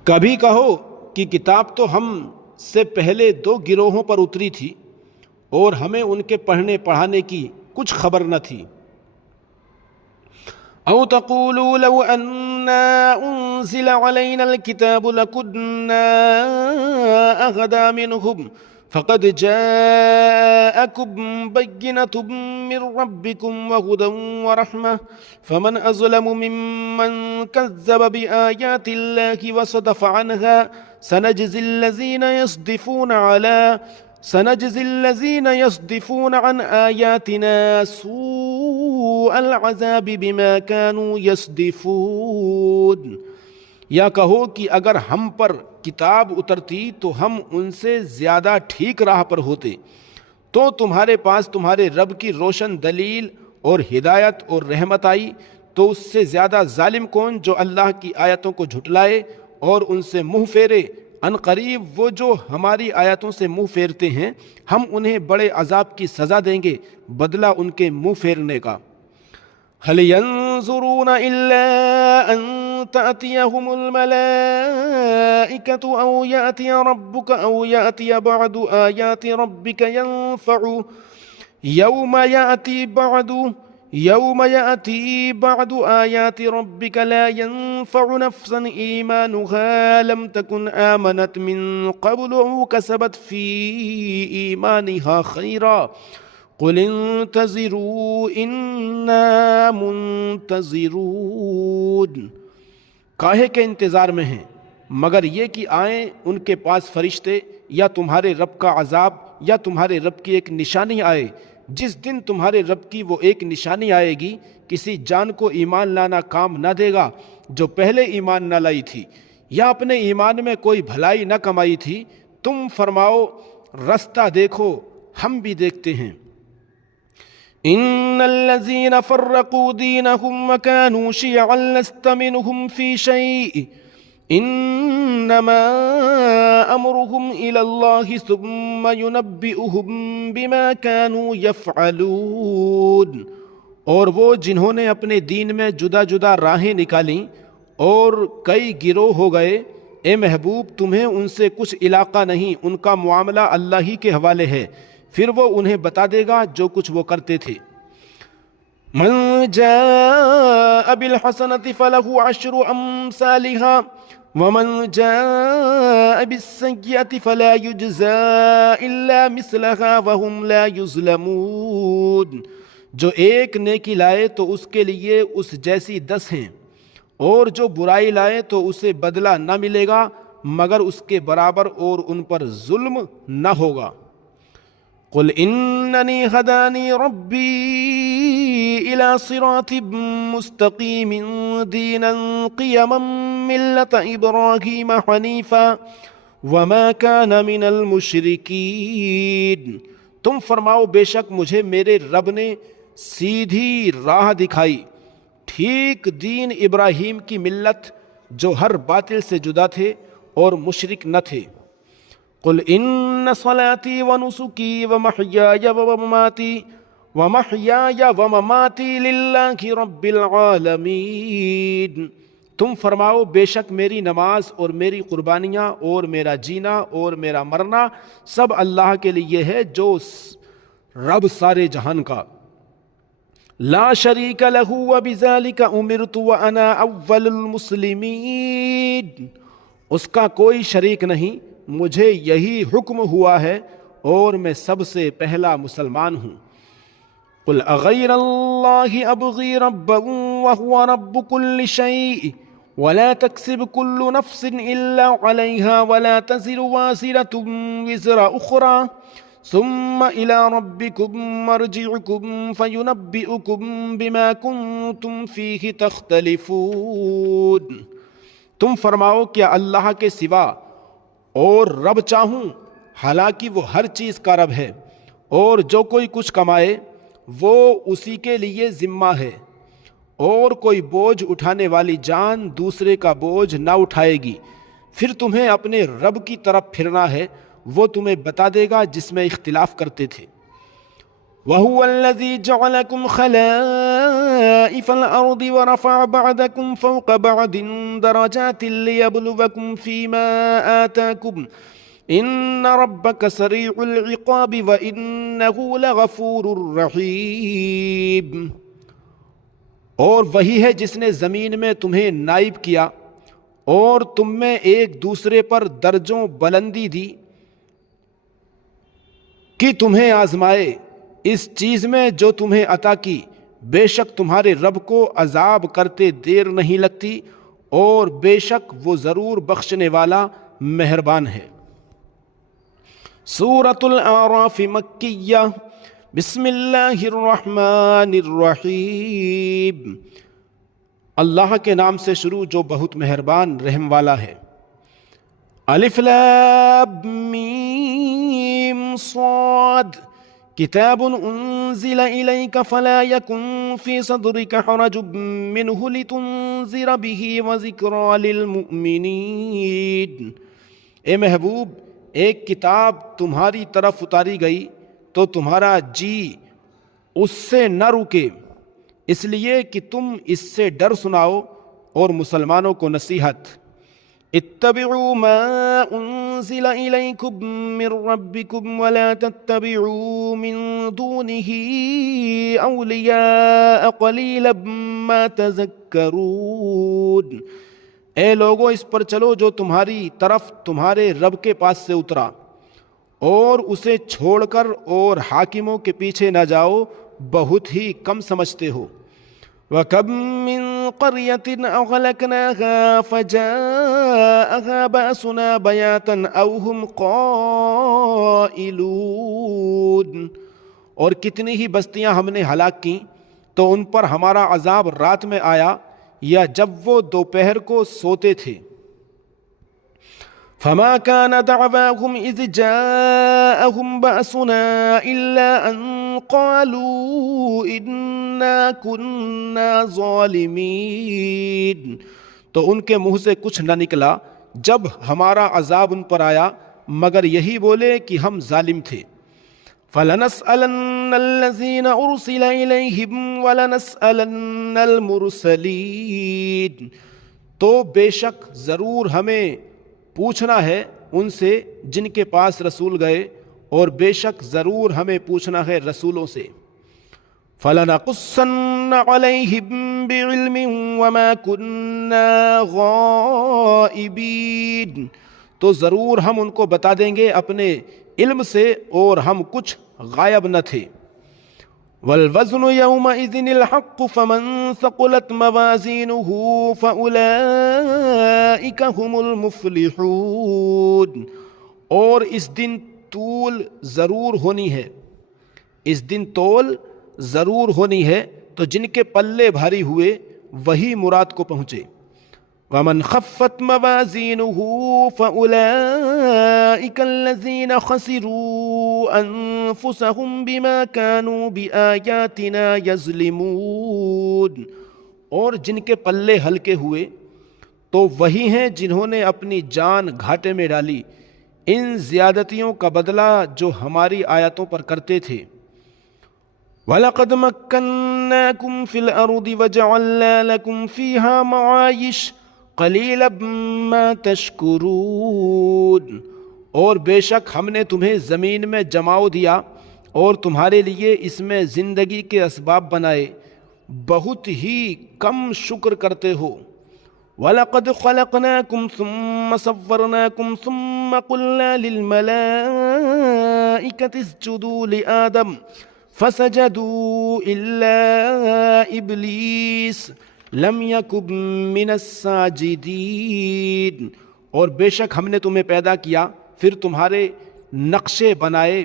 کبھی کہو کہ کتاب تو ہم سے پہلے 2 گروہوں پر اتری تھی اور ہمیں ان کے پڑھنے پڑھانے کی کچھ خبر نہ تھی۔ او تقولوا لو أنا أنزل علينا الكتاب لكنا أهدى منهم فقد جاءكم بينة من ربكم وهدى ورحمة فمن أظلم ممن كذب بآيات الله وصدف عنها سنجزي الذين يصدفون عن آياتنا سوء العذاب بما كانوا يصدفون۔ یا کہو کہ اگر ہم پر کتاب اترتی تو ہم ان سے زیادہ ٹھیک راہ پر ہوتے، تو تمہارے پاس تمہارے رب کی روشن دلیل اور ہدایت اور رحمت آئی، تو اس سے زیادہ ظالم کون جو اللہ کی آیتوں کو جھٹلائے اور ان سے منہ پھیرے۔ ان قریب وہ جو ہماری آیتوں سے منہ پھیرتے ہیں ہم انہیں بڑے عذاب کی سزا دیں گے بدلہ ان کے منہ پھیرنے کا۔ هل ينظرون إلا أن تأتيهم الملائكة أو يأتي ربك أو يأتي بعض آيات ربك يوم يأتي بعض یوم یأتی بعد آیات ربک لا ينفع نفسا ایمانها لم تکن آمنت من قبل او کسبت فی ایمانها خیرا قل انتظروا انا منتظرون۔ کاہے کے انتظار میں ہیں، مگر یہ کہ آئیں ان کے پاس فرشتے یا تمہارے رب کا عذاب یا تمہارے رب کی ایک نشانی آئے۔ جس دن تمہارے رب کی وہ ایک نشانی آئے گی، کسی جان کو ایمان لانا کام نہ دے گا جو پہلے ایمان نہ لائی تھی یا اپنے ایمان میں کوئی بھلائی نہ کمائی تھی۔ تم فرماؤ رستہ دیکھو، ہم بھی دیکھتے ہیں۔ ان الذين فرقوا دينهم وكانوا شيعا لست منهم في شيء انما امرهم الى الله ثم ينبئهم بما كانوا يفعلون۔ اور وہ جنہوں نے اپنے دین میں جدا جدا راہیں نکالیں اور کئی گروہ ہو گئے، اے محبوب تمہیں ان سے کچھ علاقہ نہیں، ان کا معاملہ اللہ ہی کے حوالے ہے، پھر وہ انہیں بتا دے گا جو کچھ وہ کرتے تھے۔ من جاء بالحسنة فله عشر امثالها ومن جاء بالسيئة فلا يجزى الا مثلها وهم لا يظلمون۔ جو ایک نیکی لائے تو اس کے لیے اس جیسی 10 ہیں، اور جو برائی لائے تو اسے بدلہ نہ ملے گا مگر اس کے برابر، اور ان پر ظلم نہ ہوگا۔ قل اننی ہدانی ربی الی صراط مستقیم دینا قیما ملت ابراہیم حنیفا وما کان من المشرکین۔ تم فرماؤ بے شک مجھے میرے رب نے سیدھی راہ دکھائی، ٹھیک دین ابراہیم کی ملت جو ہر باطل سے جدا تھے اور مشرک نہ تھے۔ قل ان صلاتی ونسکی ومحیای ومماتی للہ رب العالمین۔ تم فرماؤ بے شک میری نماز اور میری قربانیاں اور میرا جینا اور میرا مرنا سب اللہ کے لیے ہے، جو رب سارے جہان کا۔ لا شریک لہ وبذالک امرت وانا اول المسلمین۔ اس کا کوئی شریک نہیں، مجھے یہی حکم ہوا ہے اور میں سب سے پہلا مسلمان ہوں۔ قل اغیر اللہ ابغی ربا وهو رب كل شيء ولا تكسب كل نفس الا عليها ولا تزر وازرة وزر اخرى ثم الى ربكم مرجعكم فينبئكم بما كنتم فيه تختلفون۔ تم فرماؤ کیا اللہ کے سوا اور رب چاہوں؟ حالانکہ وہ ہر چیز کا رب ہے، اور جو کوئی کچھ کمائے وہ اسی کے لیے ذمہ ہے، اور کوئی بوجھ اٹھانے والی جان دوسرے کا بوجھ نہ اٹھائے گی۔ پھر تمہیں اپنے رب کی طرف پھرنا ہے، وہ تمہیں بتا دے گا جس میں اختلاف کرتے تھے۔ وَهُوَ الَّذِي جَعَلَكُمْ خَلَائِفَ الْأَرْضِ وَرَفَعَ بَعْضَكُمْ فَوْقَ بَعْضٍ دَرَجَاتٍ لِيَبْلُوَكُمْ فِي مَا آتَاكُمْ إِنَّ رَبَّكَ سَرِيعُ الْعِقَابِ وَإِنَّهُ لَغَفُورٌ رَحِيمٌ۔ اور وہی ہے جس نے زمین میں تمہیں نائب کیا اور تم میں ایک دوسرے پر درجوں بلندی دی کہ تمہیں آزمائے اس چیز میں جو تمہیں عطا کی، بے شک تمہارے رب کو عذاب کرتے دیر نہیں لگتی، اور بے شک وہ ضرور بخشنے والا مہربان ہے۔ سورۃ الاعراف مکیہ، بسم اللہ الرحمن الرحیم۔ اللہ کے نام سے شروع جو بہت مہربان رحم والا ہے۔ الف لام میم صاد، کتاب انزل الیک فلا یکن فی صدرک حرج منہ لتنذر بہ وذکری للمؤمنین۔ اے محبوب، ایک کتاب تمہاری طرف اتاری گئی تو تمہارا جی اس سے نہ رکے، اس لیے کہ تم اس سے ڈر سناؤ اور مسلمانوں کو نصیحت۔ اتبعوا ما أنزل إليكم من ربكم ولا تتبعوا من دونه أولياء قليلا ما تذكرون۔ اے لوگو اس پر چلو جو تمہاری طرف تمہارے رب کے پاس سے اترا، اور اسے چھوڑ کر اور حاکموں کے پیچھے نہ جاؤ، بہت ہی کم سمجھتے ہو۔ وَكَمْ مِنْ قَرْيَةٍ أَهْلَكْنَاهَا فَجَاءَهَا بَأْسُنَا بَيَاتًا أَوْ هُمْ قَائِلُونَ، اور کتنی ہی بستیاں ہم نے ہلاک کی تو ان پر ہمارا عذاب رات میں آیا یا جب وہ دوپہر کو سوتے تھے۔ فما كان دعواهم إذ جاءهم بأسنا إلا أن قالوا إنا كنا ظالمين، تو ان کے منہ سے کچھ نہ نکلا جب ہمارا عذاب ان پر آیا مگر یہی بولے کہ ہم ظالم تھے۔ فَلَنَسْأَلَنَّ الَّذِينَ أُرْسِلَ إِلَيْهِمْ وَلَنَسْأَلَنَّ الْمُرْسَلِينَ، تو بے شک ضرور ہمیں پوچھنا ہے ان سے جن کے پاس رسول گئے، اور بے شک ضرور ہمیں پوچھنا ہے رسولوں سے۔ فَلَنَقُصَّنَّ عَلَيْهِمْ بِعِلْمٍ وَمَا كُنَّا غَائِبِينَ، تو ضرور ہم ان کو بتا دیں گے اپنے علم سے، اور ہم کچھ غائب نہ تھے۔ وَالْوَزْنُ يَوْمَئِذٍ الْحَقُّ فَمَنْ ثَقُلَتْ مَوَازِينُهُ فَأُولَئِكَ هُمُ الْمُفْلِحُونَ، اور اس دن تول ضرور ہونی ہے، اس دن تول ضرور ہونی ہے، تو جن کے پلے بھاری ہوئے وہی مراد کو پہنچے۔ وَمَنْ خَفَّتْ مَوَازِينُهُ فَأُولَئِكَ الَّذِينَ خَسِرُوا أَنفُسَهُمْ بِمَا كَانُوا بِآيَاتِنَا يَظْلِمُونَ، اور جن کے پلے ہلکے ہوئے تو وہی ہیں جنہوں نے اپنی جان گھاٹے میں ڈالی ان زیادتیوں کا بدلہ جو ہماری آیاتوں پر کرتے تھے۔ وَلَقَدْ مَكَّنَّاكُمْ فِي الْأَرْضِ وَجَعَلْنَا لَكُمْ فِيهَا مَعَايِشَ قَلِيلًا مَا تَشْكُرُونَ، اور بے شک ہم نے تمہیں زمین میں جماؤ دیا اور تمہارے لیے اس میں زندگی کے اسباب بنائے، بہت ہی کم شکر کرتے ہو۔ وَلَقَدْ خَلَقْنَاكُمْ ثُمَّ صَوَّرْنَاكُمْ ثُمَّ قُلْنَا لِلْمَلَائِكَةِ اسْجُدُوا لِآدَمَ فَسَجَدُوا إِلَّا إِبْلِيسَ لَمْ يَكُن مِّنَ السَّاجِدِينَ، اور بے شک ہم نے تمہیں پیدا کیا، پھر تمہارے نقشے بنائے،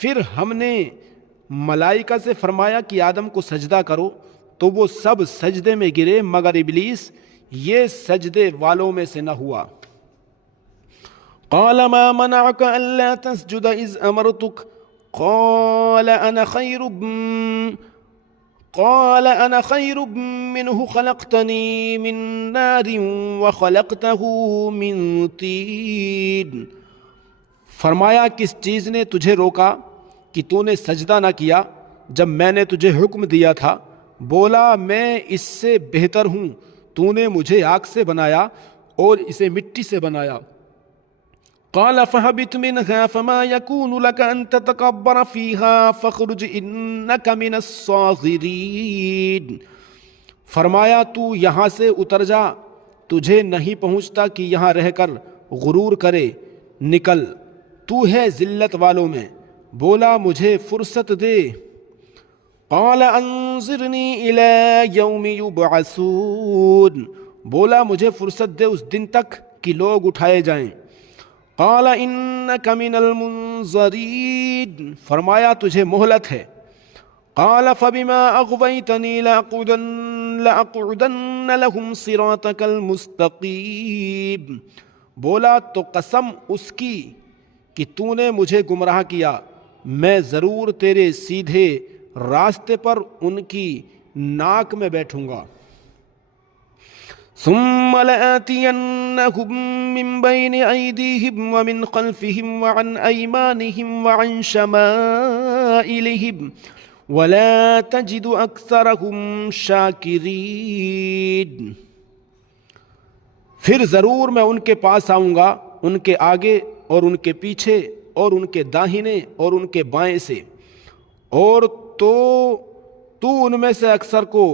پھر ہم نے ملائکہ سے فرمایا کہ آدم کو سجدہ کرو، تو وہ سب سجدے میں گرے مگر ابلیس یہ سجدے والوں میں سے نہ ہوا۔ قال ما منعك ألا تسجد إذ أمرتك قال أنا خير منه خلقتني من نار وخلقته من طين، فرمایا کس چیز نے تجھے روکا کہ تو نے سجدہ نہ کیا جب میں نے تجھے حکم دیا تھا؟ بولا میں اس سے بہتر ہوں، تو نے مجھے آگ سے بنایا اور اسے مٹی سے بنایا۔ قال فاهبط منها فما يكون لك أن تتكبر فيها فاخرج إنك من الصاغرين، فرمایا تو یہاں سے اتر جا، تجھے نہیں پہنچتا کہ یہاں رہ کر غرور کرے، نکل، تو ہے ذلت والوں میں۔ بولا مجھے فرصت دے۔ قال انظرنی الی یوم یبعثون، بولا مجھے فرصت دے اس دن تک کہ لوگ اٹھائے جائیں۔ قال انک من المنظرین، فرمایا تجھے مہلت ہے۔ قال فبما اغویتنی لأقعدن لهم صراطک المستقیم، بولا تو قسم اس کی کہ تو نے مجھے گمراہ کیا، میں ضرور تیرے سیدھے راستے پر ان کی ناک میں بیٹھوں گا۔ ثم لآتینہم من بین ایدیہم ومن خلفہم وعن ایمانہم وعن شمائلہم ولا تجد اکثرہم شاکرین، پھر ضرور میں ان کے پاس آؤں گا، ان کے آگے اور ان کے پیچھے اور ان کے داہنے اور ان کے بائیں سے، اور تو ان میں سے اکثر کو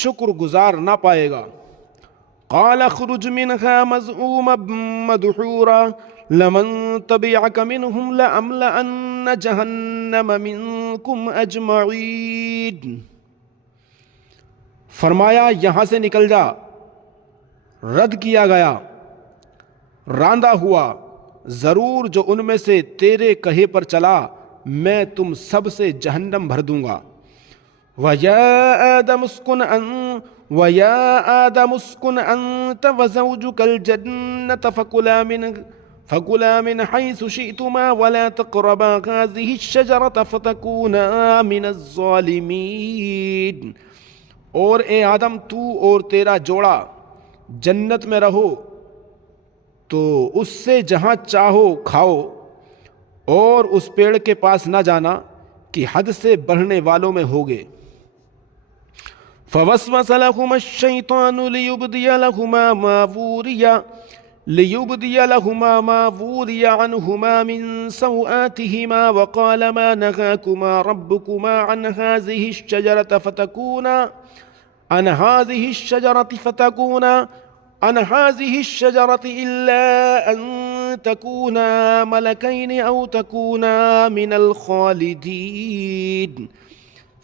شکر گزار نہ پائے گا۔ قال اخرج منها مذءوما مدحورا لمن تبعك منهم لأملأن جہنم منكم اجمعین۔ فرمایا یہاں سے نکل جا، رد کیا گیا، راندہ ہوا، ضرور جو ان میں سے تیرے کہے پر چلا میں تم سب سے جہنم بھر دوں گا۔ وَيَا آدَمُ اسْكُنْ أَنْتَ وَزَوْجُكَ الْجَنَّةَ فَكُلَا مِنْ حَيْثُ شِئْتُمَا وَلَا تَقْرَبَا هَٰذِهِ الشَّجَرَةَ فَتَكُونَا مِنَ الظَّالِمِينَ۔ اور اے آدم، تو اور تیرا جوڑا جنت میں رہو، تو اس سے جہاں چاہو کھاؤ، اور اس پیڑ کے پاس نہ جانا کہ حد سے بڑھنے والوں میں ہوگے۔ فوسوس لهما الشیطان ليبدي لهما ما وري عنهما من سوآتهما وقال ما نهاكما ربكما عن هذه الشجرة إلا أن تكونا ملكين أو تكونا من الخالدين۔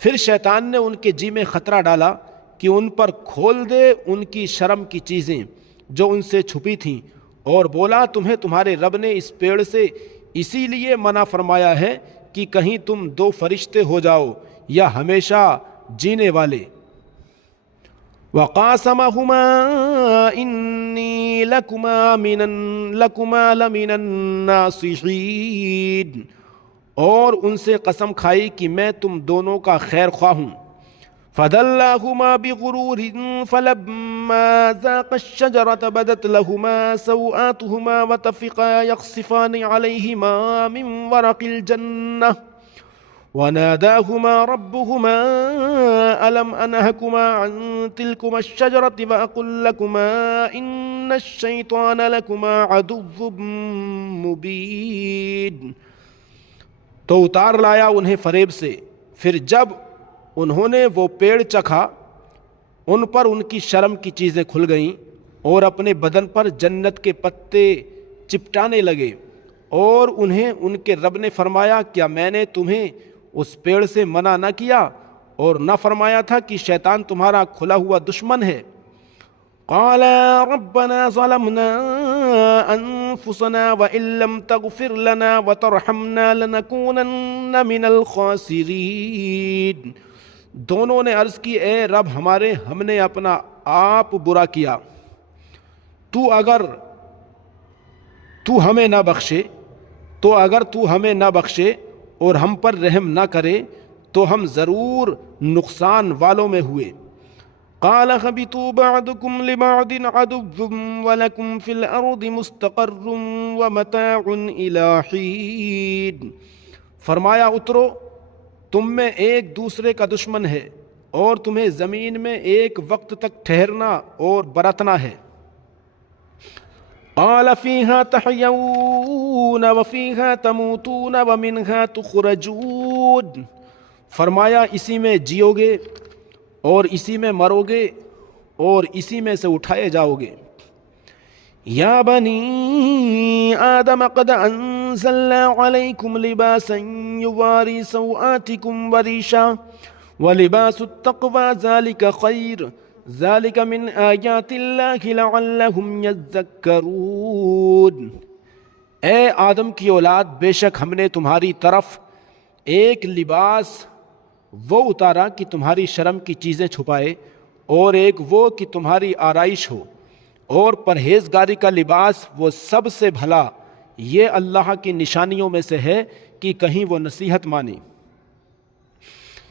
پھر شیطان نے ان کے جی میں خطرہ ڈالا کہ ان پر کھول دے ان کی شرم کی چیزیں جو ان سے چھپی تھیں، اور بولا تمہیں تمہارے رب نے اس پیڑ سے اسی لیے منع فرمایا ہے کہ کہیں تم دو فرشتے ہو جاؤ یا ہمیشہ جینے والے۔ وَقَاسَمَهُمَا إِنِّي لَكُمَا لَمِنَ النَّاصِحِينَ، اور ان سے قسم کھائی کہ میں تم دونوں کا خیر خواہ ہوں۔ فَدَلَّاهُمَا بِغُرُورٍ فَلَمَّا ذَاقَا الشَّجَرَةَ بَدَتْ لَهُمَا سَوْآتُهُمَا وَطَفِقَا يَخْصِفَانِ عَلَيْهِمَا مِنْ وَرَقِ الْجَنَّةِ وَنَادَاهُمَا رَبُّهُمَا أَلَمْ أَنْهَكُمَا عَنْ تِلْكُمَا الشَّجَرَةِ وَأَقُلْ لَكُمَا إِنَّ الشَّيْطَانَ لَكُمَا عَدُوٌّ مُبِينٌ۔ تو اتار لایا انہیں فریب سے، پھر جب انہوں نے وہ پیڑ چکھا ان پر ان کی شرم کی چیزیں کھل گئیں، اور اپنے بدن پر جنت کے پتے چپٹانے لگے، اور انہیں ان کے رب نے فرمایا کیا میں نے تمہیں اس پیڑ سے منع نہ کیا اور نہ فرمایا تھا کہ شیطان تمہارا کھلا ہوا دشمن ہے؟ قَالَا رَبَّنَا ظَلَمْنَا أَنفُسَنَا وَإِن لَّمْ تَغْفِرْ لَنَا وَتَرْحَمْنَا لَنَكُونَنَّ مِنَ الْخَاسِرِينَ۔ دونوں نے عرض کی اے رب ہمارے، ہم نے اپنا آپ برا کیا، اگر تو ہمیں نہ بخشے اور ہم پر رحم نہ کرے تو ہم ضرور نقصان والوں میں ہوئے۔ قال اهبطوا بعضكم لبعض عدو ولكم في الأرض مستقر ومتاع إلى حين۔ فرمایا اترو، تم میں ایک دوسرے کا دشمن ہے اور تمہیں زمین میں ایک وقت تک ٹھہرنا اور برتنا ہے۔ قال فيها تحيون وفيها تموتون ومنها تخرجون۔ فرمایا اسی میں جیو گے اور اسی میں مرو گے اور اسی میں سے اٹھائے جاؤ گے۔ یا بنی آدم قد انزلنا علیکم لباسا یواری سوآتکم وریشا ولباس التقوی ذالک خیر ذالک من آیات اللہ لعلہم یذکرون۔ اے آدم کی اولاد، بے شک ہم نے تمہاری طرف ایک لباس وہ اتارا کہ تمہاری شرم کی چیزیں چھپائے، اور ایک وہ کہ تمہاری آرائش ہو، اور پرہیزگاری کا لباس وہ سب سے بھلا، یہ اللہ کی نشانیوں میں سے ہے کہ کہیں وہ نصیحت مانے۔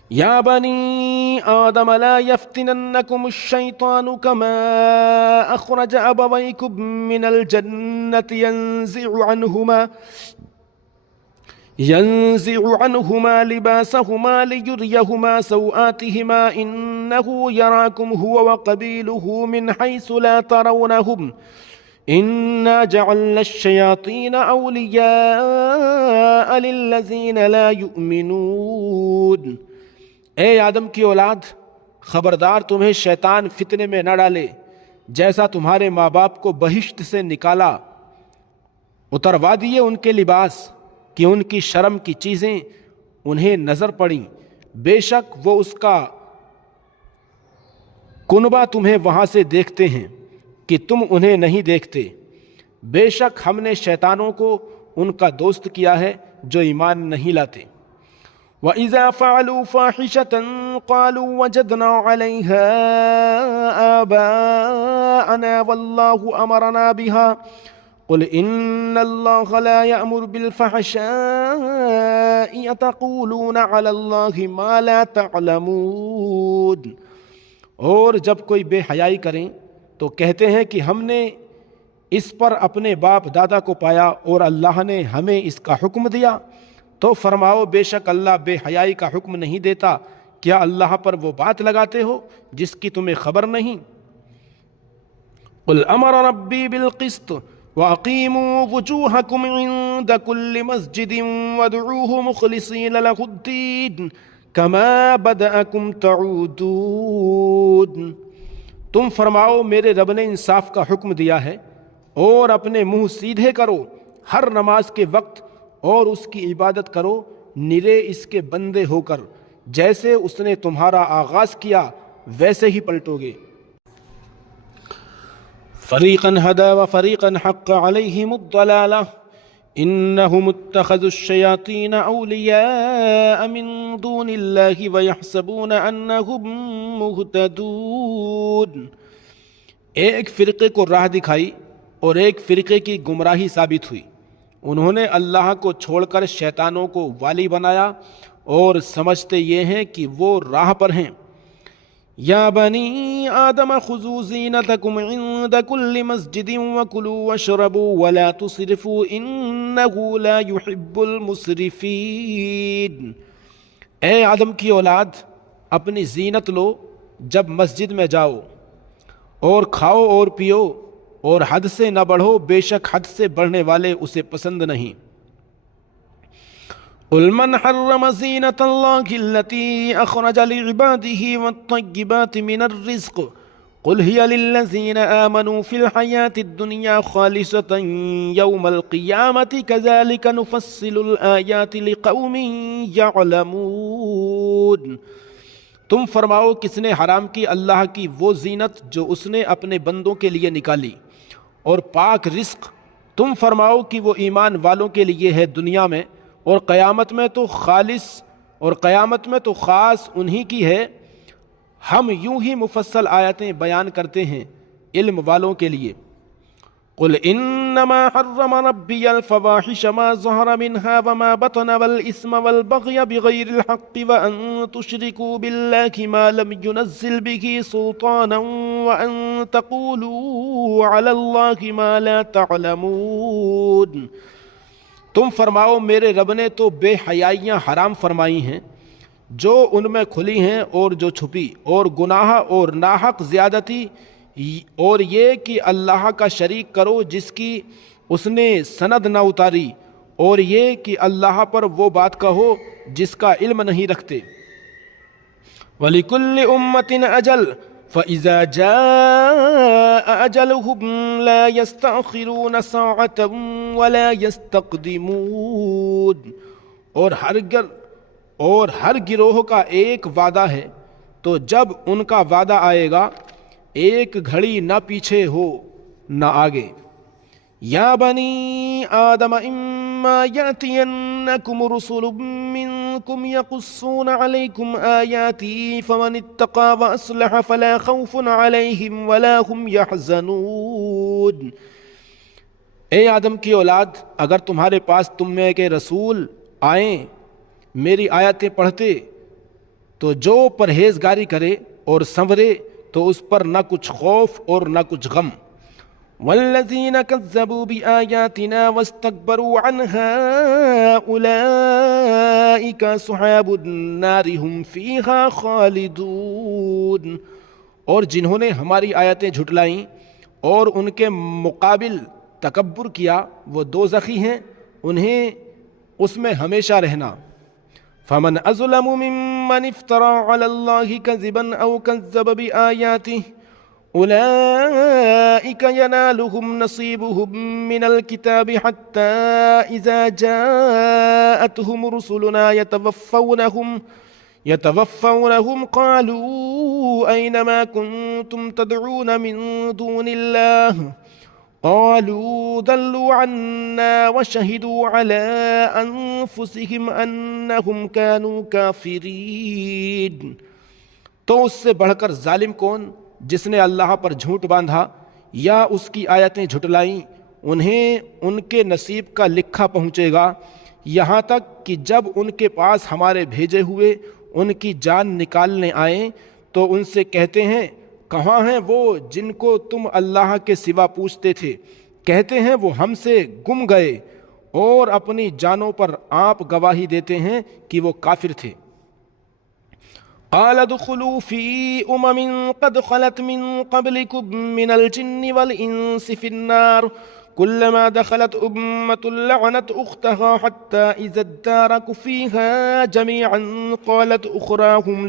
یا بنی آدم لا یفتننکم الشیطان کما اخرج ابویکم من الجنة ينزع عنهما لباسهما ليريهما سوآتهما إنه يراكم هو وقبيله من حيث لا ترونهم انا جعلنا الشیاطین اولیاء للذین لا یؤمنون، اے آدم کی اولاد، خبردار تمہیں شیطان فتنے میں نہ ڈالے جیسا تمہارے ماں باپ کو بہشت سے نکالا، اتروا دیے ان کے لباس کہ ان کی شرم کی چیزیں انہیں نظر پڑیں، بے شک وہ اس کا کنبہ تمہیں وہاں سے دیکھتے ہیں کہ تم انہیں نہیں دیکھتے، بے شک ہم نے شیطانوں کو ان کا دوست کیا ہے جو ایمان نہیں لاتے۔ وَإِذَا فَعَلُوا فَاحِشَةً قَالُوا وَجَدْنَا عَلَيْهَا آبَاءَنَا وَاللَّهُ أَمَرَنَا بِهَا قُلْ إِنَّ اللَّهَ لَا يَأْمُرُ بِالْفَحْشَاءِ أَتَقُولُونَ عَلَى اللَّهِ مَا لَا تَعْلَمُونَ، اور جب کوئی بے حیائی کریں تو کہتے ہیں کہ ہم نے اس پر اپنے باپ دادا کو پایا اور اللہ نے ہمیں اس کا حکم دیا، تو فرماؤ بے شک اللہ بے حیائی کا حکم نہیں دیتا، کیا اللہ پر وہ بات لگاتے ہو جس کی تمہیں خبر نہیں؟ قل امر ربی بالقسط واقیموا وجوہکم عند کل مسجد وادعوہ مخلصین لہ الدین کما بدأکم تعودون، تم فرماؤ میرے رب نے انصاف کا حکم دیا ہے اور اپنے منہ سیدھے کرو ہر نماز کے وقت اور اس کی عبادت کرو نرے اس کے بندے ہو کر، جیسے اس نے تمہارا آغاز کیا ویسے ہی پلٹو گے۔ فریقا ہدی وفریقا حق علیہم الضلالہ انہم اتخذوا الشیاطین اولیاء من دون اللہ ویحسبون انہم مہتدون، ایک فرقے کو راہ دکھائی اور ایک فرقے کی گمراہی ثابت ہوئی، انہوں نے اللہ کو چھوڑ کر شیطانوں کو والی بنایا اور سمجھتے یہ ہیں کہ وہ راہ پر ہیں۔ یا بنی آدم خذوا زینتکم عند کل مسجد وکلوا واشربوا ولا تسرفوا انہ لا یحب المسرفین، اے آدم کی اولاد اپنی زینت لو جب مسجد میں جاؤ، اور کھاؤ اور پیو اور حد سے نہ بڑھو، بے شک حد سے بڑھنے والے اسے پسند نہیں۔ قل من حرم زینة اللہ التي اخرج لعباده والطیبات من الرزق قل هي للذین آمنوا في الحیاة الدنیا خالصة یوم القیامة كذلك نفصل الآیات لقوم یعلمون، تم فرماؤ کس نے حرام کی اللہ کی وہ زینت جو اس نے اپنے بندوں کے لیے نکالی اور پاک رزق، تم فرماؤ کہ وہ ایمان والوں کے لیے ہے دنیا میں اور قیامت میں تو خالص اور قیامت میں تو خاص انہی کی ہے، ہم یوں ہی مفصل آیتیں بیان کرتے ہیں علم والوں کے لیے۔ قل انما حرم ربی الفواحش ما ظہر منها وما بطن والاسم والبغی بغیر الحق وان تشرکوا باللہ ما لم ينزل به سلطانا وان تقولوا علی اللہ ما لا تعلمون، تم فرماؤ میرے رب نے تو بے حیائیاں حرام فرمائی ہیں جو ان میں کھلی ہیں اور جو چھپی، اور گناہ اور ناحق زیادتی، اور یہ کہ اللہ کا شریک کرو جس کی اس نے سند نہ اتاری، اور یہ کہ اللہ پر وہ بات کہو جس کا علم نہیں رکھتے۔ وَلِكُلِّ أُمَّةٍ أَجَلٌ فَإِذَا جَاءَ أَجَلُهُمْ لَا يَسْتَأْخِرُونَ سَاعَةً وَلَا يَسْتَقْدِمُونَ، اور ہر گروہ کا ایک وعدہ ہے، تو جب ان کا وعدہ آئے گا ایک گھڑی نہ پیچھے ہو نہ آگے۔ یا بنی آدم اما یأتینکم رسل منکم یقصون علیکم آیاتی فمن اتقى واصلح فلا خوف علیہم ولا هم یحزنون، اے آدم کی اولاد اگر تمہارے پاس تم میں کے رسول آئیں میری آیتیں پڑھتے تو جو پرہیزگاری کرے اور سنورے تو اس پر نہ کچھ خوف اور نہ کچھ غم۔ والذین کذبوا بآیاتنا واستکبروا عنہا اولئک اصحاب النار هم فیہا خالدون، اور جنہوں نے ہماری آیتیں جھٹلائیں اور ان کے مقابل تکبر کیا وہ دوزخی ہیں، انہیں اس میں ہمیشہ رہنا۔ فمن اظلم ممن افترى على الله كذبا او كذب بآياته اولئك ينالهم نصيبهم من الكتاب حتى اذا جاءتهم رسلنا يتوفونهم قالوا اين ما كنتم تدعون من دون الله قالوا ضلوا عنا وشهدوا على انفسهم انهم كانوا كافرين۔ تو اس سے بڑھ کر ظالم کون جس نے اللہ پر جھوٹ باندھا یا اس کی آیتیں جھٹلائیں، انہیں ان کے نصیب کا لکھا پہنچے گا، یہاں تک کہ جب ان کے پاس ہمارے بھیجے ہوئے ان کی جان نکالنے آئیں تو ان سے کہتے ہیں کہاں ہیں وہ جن کو تم اللہ کے سوا پوچھتے تھے؟ کہتے ہیں وہ ہم سے گم گئے، اور اپنی جانوں پر آپ گواہی دیتے ہیں کہ وہ کافر تھے۔ قال ادخلوا في قد خلت من قبلكم من الجن والإنس في النار كلما دخلت لعنت أختها حتى إذا اداركوا فيها جميعا قالت أخراهم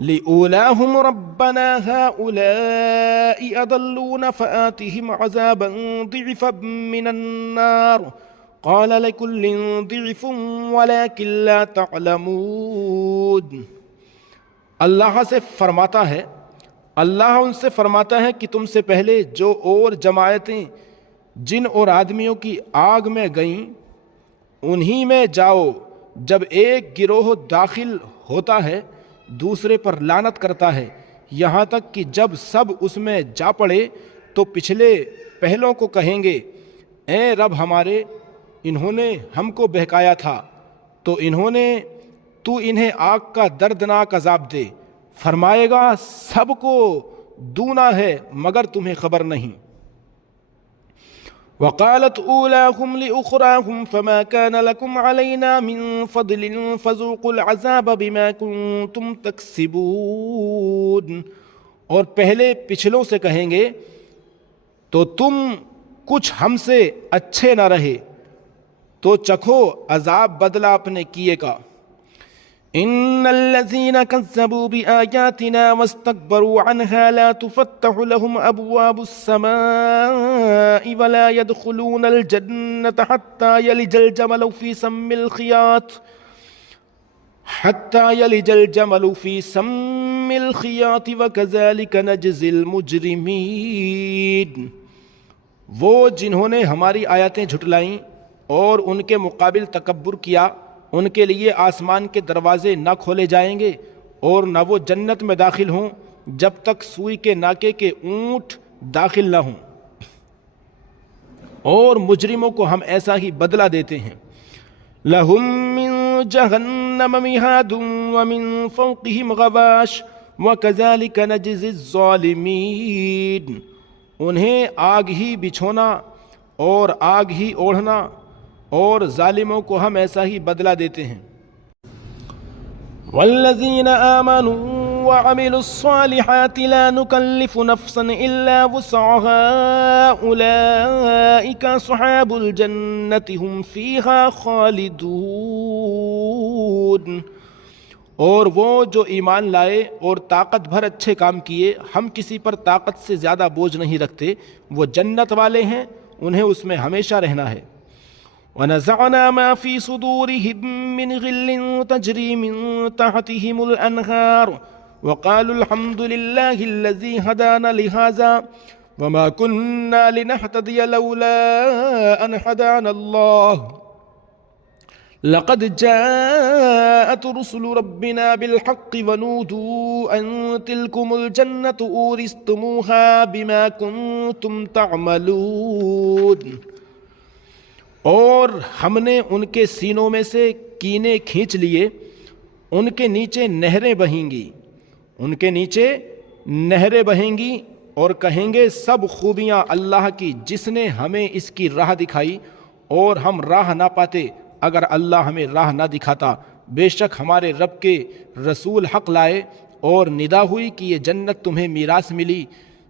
لأولاهم ربنا هؤلاء أضلون فآتهم عذابا ضعفا من النار قال لكل ضعف ولكن لا تعلمون۔ اللہ ان سے فرماتا ہے کہ تم سے پہلے جو اور جماعتیں جن اور آدمیوں کی آگ میں گئیں انہی میں جاؤ، جب ایک گروہ داخل ہوتا ہے دوسرے پر لعنت کرتا ہے، یہاں تک کہ جب سب اس میں جا پڑے تو پچھلے پہلوں کو کہیں گے اے رب ہمارے، انہوں نے ہم کو بہکایا تھا تو تو انہیں آگ کا دردناک عذاب دے۔ فرمائے گا سب کو دونا ہے مگر تمہیں خبر نہیں۔ وقالت اولاهم لأخراهم فما كان لكم علينا من فضل فذوقوا العذاب بما كنتم تكسبون۔ اور پہلے پچھلوں سے کہیں گے تو تم کچھ ہم سے اچھے نہ رہے تو چکھو عذاب بدلہ اپنے کیے کا۔ ان الذين كذبوا بآياتنا واستكبروا عنها لا تفتح لهم ابواب السماء ولا يدخلون الجنة حتى يلج الجمل في سم الخياط وكذلك نجزي المجرمين۔ وہ جنہوں نے ہماری آیاتیں جھٹلائیں اور ان کے مقابل تکبر کیا، ان کے لیے آسمان کے دروازے نہ کھولے جائیں گے اور نہ وہ جنت میں داخل ہوں جب تک سوئی کے ناکے کے اونٹ داخل نہ ہوں، اور مجرموں کو ہم ایسا ہی بدلہ دیتے ہیں۔ لَهُم مِّن جَهَنَّمَ مِهَادٌ وَمِن فَوْقِهِمْ غَوَاشٍ وَكَذَلِكَ نَجْزِي الظَّالِمِينَ۔ انہیں آگ ہی بچھونا اور آگ ہی اوڑھنا، اور ظالموں کو ہم ایسا ہی بدلہ دیتے ہیں۔ والذین آمنوا وعملوا الصالحات لا نکلف نفسا الا وسعها اولئک اصحاب الجنة هم فیہا خالدون۔ اور وہ جو ایمان لائے اور طاقت بھر اچھے کام کیے، ہم کسی پر طاقت سے زیادہ بوجھ نہیں رکھتے، وہ جنت والے ہیں، انہیں اس میں ہمیشہ رہنا ہے۔ وَنَزَعْنَا مَا فِي صُدُورِهِم مِّنْ غِلٍّ تَجْرِي مِن تَحْتِهِمُ الْأَنْهَارُ وَقَالُوا الْحَمْدُ لِلَّهِ الَّذِي هَدَانَا لِهَٰذَا وَمَا كُنَّا لِنَهْتَدِيَ لَوْلَا أَنْ هَدَانَا اللَّهُ لَقَدْ جَاءَتْ رُسُلُ رَبِّنَا بِالْحَقِّ وَنُودُوا أَن تِلْكُمُ الْجَنَّةُ أُورِثْتُمُوهَا بِمَا كُنتُمْ تَعْمَلُونَ۔ اور ہم نے ان کے سینوں میں سے کینے کھینچ لیے، ان کے نیچے نہریں بہیں گی، ان کے نیچے نہریں بہیں گی، اور کہیں گے سب خوبیاں اللہ کی جس نے ہمیں اس کی راہ دکھائی، اور ہم راہ نہ پاتے اگر اللہ ہمیں راہ نہ دکھاتا۔ بے شک ہمارے رب کے رسول حق لائے اور ندا ہوئی کہ یہ جنت تمہیں میراث ملی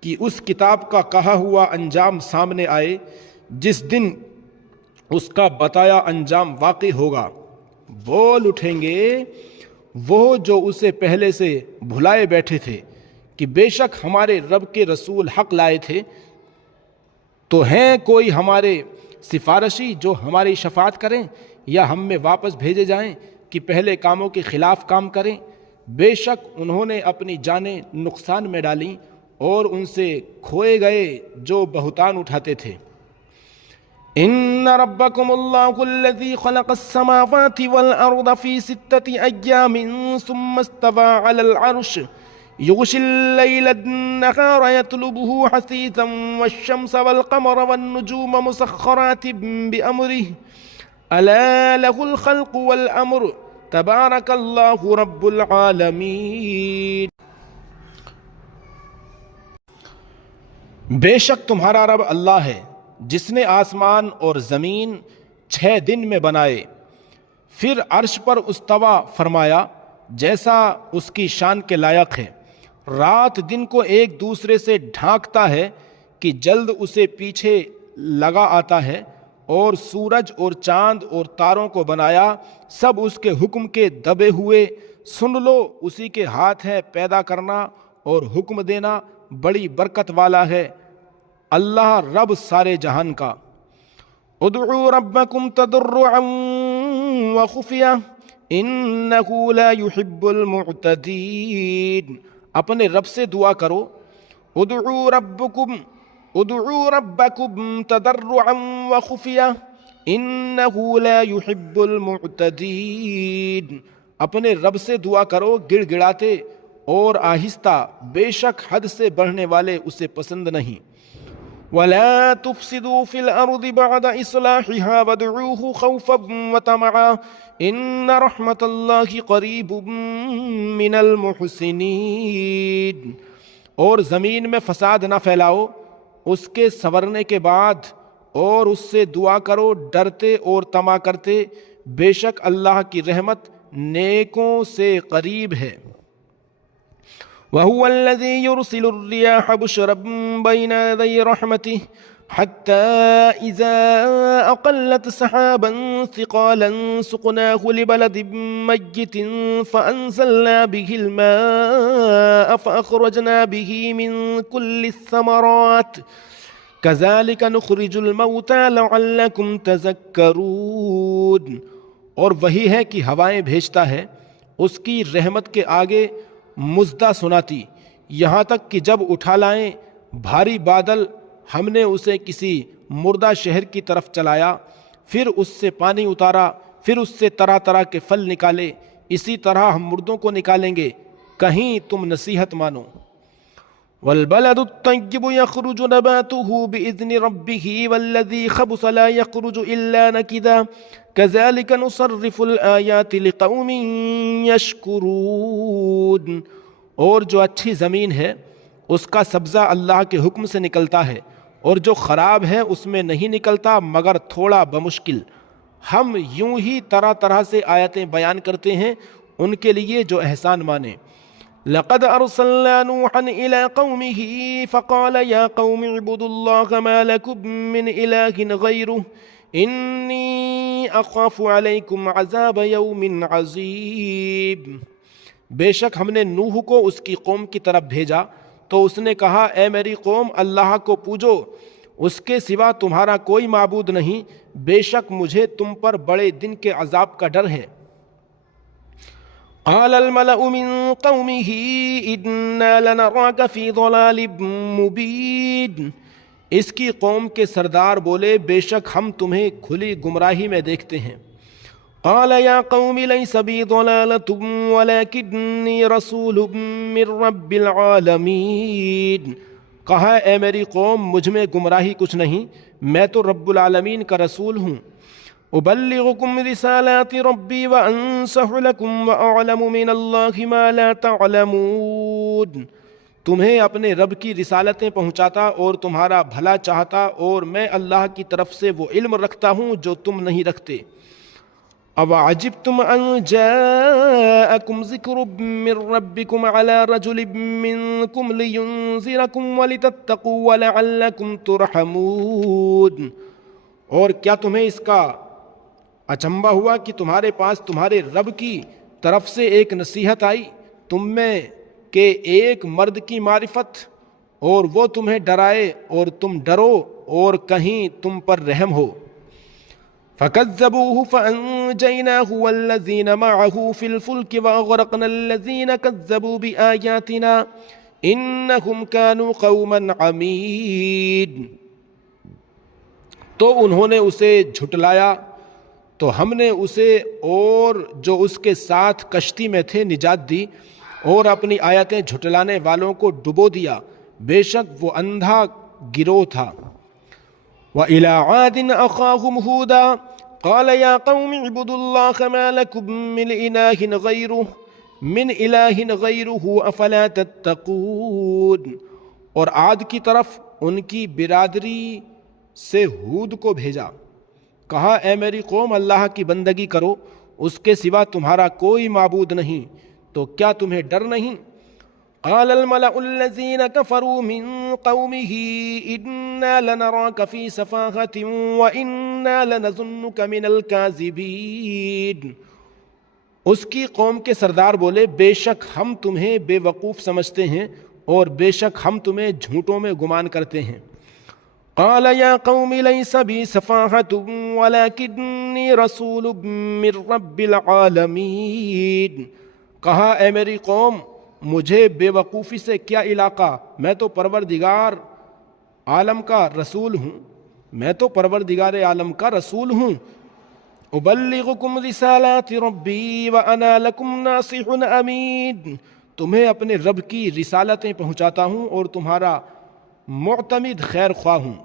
کہ اس کتاب کا کہا ہوا انجام سامنے آئے جس دن اس کا بتایا انجام واقع ہوگا۔ بول اٹھیں گے وہ جو اسے پہلے سے بھلائے بیٹھے تھے کہ بے شک ہمارے رب کے رسول حق لائے تھے، تو ہیں کوئی ہمارے سفارشی جو ہماری شفاعت کریں یا ہم میں واپس بھیجے جائیں کہ پہلے کاموں کے خلاف کام کریں؟ بے شک انہوں نے اپنی جانیں نقصان میں ڈالیں اور ان سے کھوئے گئے جو بہتان اٹھاتے تھے۔ ان ربکم اللہ الذی خلق السماوات والارض فی 6 ایام ثم استوى علی العرش یغشی اللیل النہار یطلبہ حثیثا والشمس والقمر والنجوم مسخرات بأمرہ الا لہ الخلق والامر تبارک اللہ رب العالمین۔ بے شک تمہارا رب اللہ ہے جس نے آسمان اور زمین 6 دن میں بنائے، پھر عرش پر استوا فرمایا جیسا اس کی شان کے لائق ہے۔ رات دن کو ایک دوسرے سے ڈھانکتا ہے کہ جلد اسے پیچھے لگا آتا ہے، اور سورج اور چاند اور تاروں کو بنایا، سب اس کے حکم کے دبے ہوئے۔ سن لو اسی کے ہاتھ ہے پیدا کرنا اور حکم دینا، بڑی برکت والا ہے اللہ رب سارے جہان کا۔ ادعوا ربکم تضرعا وخفیہ انہ لا يحب المعتدین۔ اپنے رب سے دعا کرو، ادعوا ربکم تضرعا وخفیہ انہ لا يحب المعتدین۔ اپنے رب سے دعا کرو گڑ گڑاتے اور آہستہ، بے شک حد سے بڑھنے والے اسے پسند نہیں۔ وَلَا تُفْسِدُوا فِي الْأَرْضِ بَعْدَ إِصْلَاحِهَا وَادْعُوهُ خَوْفًا وَطَمَعًا إِنَّ رَحْمَتَ اللَّهِ قَرِيبٌ مِّنَ الْمُحْسِنِينَ۔ اور زمین میں فساد نہ پھیلاؤ اس کے سنورنے کے بعد، اور اس سے دعا کرو ڈرتے اور طمع کرتے، بے شک اللہ کی رحمت نیکوں سے قریب ہے۔ وَهُوَ الَّذِي يُرْسِلُ الرِّيَاحَ بُشْرًا بَيْنَ يَدَيْ رَحْمَتِهِ حَتَّى إِذَا أَقَلَّتْ سَحَابًا ثِقَالًا سُقْنَاهُ لِبَلَدٍ مَّيِّتٍ فَأَنزَلْنَا بِهِ الْمَاءَ فَأَخْرَجْنَا بِهِ مِن كُلِّ الثَّمَرَاتِ كَذَلِكَ نُخْرِجُ الْمَوْتَىٰ لَعَلَّكُمْ تَذَكَّرُونَ۔ اور وہی ہے کہ ہوائیں بھیجتا ہے اس کی رحمت کے آگے مزدہ سناتی، یہاں تک کہ جب اٹھا لائیں بھاری بادل، ہم نے اسے کسی مردہ شہر کی طرف چلایا، پھر اس سے پانی اتارا، پھر اس سے طرح طرح کے پھل نکالے، اسی طرح ہم مردوں کو نکالیں گے، کہیں تم نصیحت مانو۔ والبلد الطیب یخرج نباته بإذن ربه والذی خبث لا یخرج الا نکدا کذلک نصرف الآیات لقوم یشکرون۔ اور جو اچھی زمین ہے اس کا سبزہ اللہ کے حکم سے نکلتا ہے، اور جو خراب ہے اس میں نہیں نکلتا مگر تھوڑا بمشکل۔ ہم یوں ہی طرح طرح سے آیتیں بیان کرتے ہیں ان کے لیے جو احسان مانے۔ لقد ارسلنا نوحا الى قومه فقال يا قوم اعبدوا الله ما لكم من اله غيره انی اخاف علیکم عذاب یوم عظیم۔ بے شک ہم نے نوح کو اس کی قوم کی طرف بھیجا تو اس نے کہا، اے میری قوم اللہ کو پوجو، اس کے سوا تمہارا کوئی معبود نہیں، بے شک مجھے تم پر بڑے دن کے عذاب کا ڈر ہے۔ قال الملأ من قومه انا لنراك في ضلال مبین۔ اس کی قوم کے سردار بولے، بے شک ہم تمہیں کھلی گمراہی میں دیکھتے ہیں۔ قال یا قوم لیس بی ضلالۃ ولکنی رسول من رب العالمین۔ کہا، اے میری قوم مجھ میں گمراہی کچھ نہیں، میں تو رب العالمین کا رسول ہوں۔ ابلغکم رسالات ربی وانصح لکم واعلم من اللہ ما لا تعلمون۔ تمہیں اپنے رب کی رسالتیں پہنچاتا اور تمہارا بھلا چاہتا، اور میں اللہ کی طرف سے وہ علم رکھتا ہوں جو تم نہیں رکھتے۔ أَوَعَجِبْتُمْ أَنْ جَاءَكُمْ ذِكْرٌ مِّن رَّبِّكُمْ عَلَىٰ رَجُلٍ مِّنكُمْ لِيُنذِرَكُمْ وَلِتَتَّقُوا وَلَعَلَّكُمْ تُرْحَمُونَ۔ اور کیا تمہیں اس کا اچنبھا ہوا کہ تمہارے پاس تمہارے رب کی طرف سے ایک نصیحت آئی تم میں کہ ایک مرد کی معرفت، اور وہ تمہیں ڈرائے اور تم ڈرو اور کہیں تم پر رحم ہو۔ فَكَذَّبُوهُ فَأَنجَيْنَاهُ وَالَّذِينَ مَعَهُ فِي الْفُلْكِ وَأَغْرَقْنَا الَّذِينَ كَذَّبُوا بِآيَاتِنَا إِنَّهُمْ كَانُوا قَوْمًا عَمِيدٍ۔ تو انہوں نے اسے جھٹلایا تو ہم نے اسے اور جو اس کے ساتھ کشتی میں تھے نجات دی، اور اپنی آیتیں جھٹلانے والوں کو ڈبو دیا، بے شک وہ اندھا گروہ تھا۔ وَإِلَىٰ عَادٍ أَخَاهُمْ هُودًا قَالَ يَا قَوْمِ اعْبُدُوا اللَّهَ مَا لَكُم مِّنْ إِلَٰهٍ غَيْرُهُ أَفَلَا تَتَّقُونَ۔ اور عاد کی طرف ان کی برادری سے ہود کو بھیجا، کہا اے میری قوم اللہ کی بندگی کرو، اس کے سوا تمہارا کوئی معبود نہیں، تو کیا تمہیں ڈر نہیں؟ قال الملأ الذين كفروا من قومه إنا لنراك في سفاهة وإنا لنظنك من الكاذبين۔ اس کی قوم کے سردار بولے بے شک ہم تمہیں بے وقوف سمجھتے ہیں اور بے شک ہم تمہیں جھوٹوں میں گمان کرتے ہیں۔ قال يا قوم ليس بي سفاهة ولكني رسول من رب العالمين۔ کہا اے میری قوم مجھے بے وقوفی سے کیا علاقہ، میں تو پروردگار عالم کا رسول ہوں، میں تو پروردگار عالم کا رسول ہوں۔ ابلغکم رسالات ربی وانا لکم ناصح امین۔ تمہیں اپنے رب کی رسالتیں پہنچاتا ہوں اور تمہارا معتمد خیر خواہ ہوں۔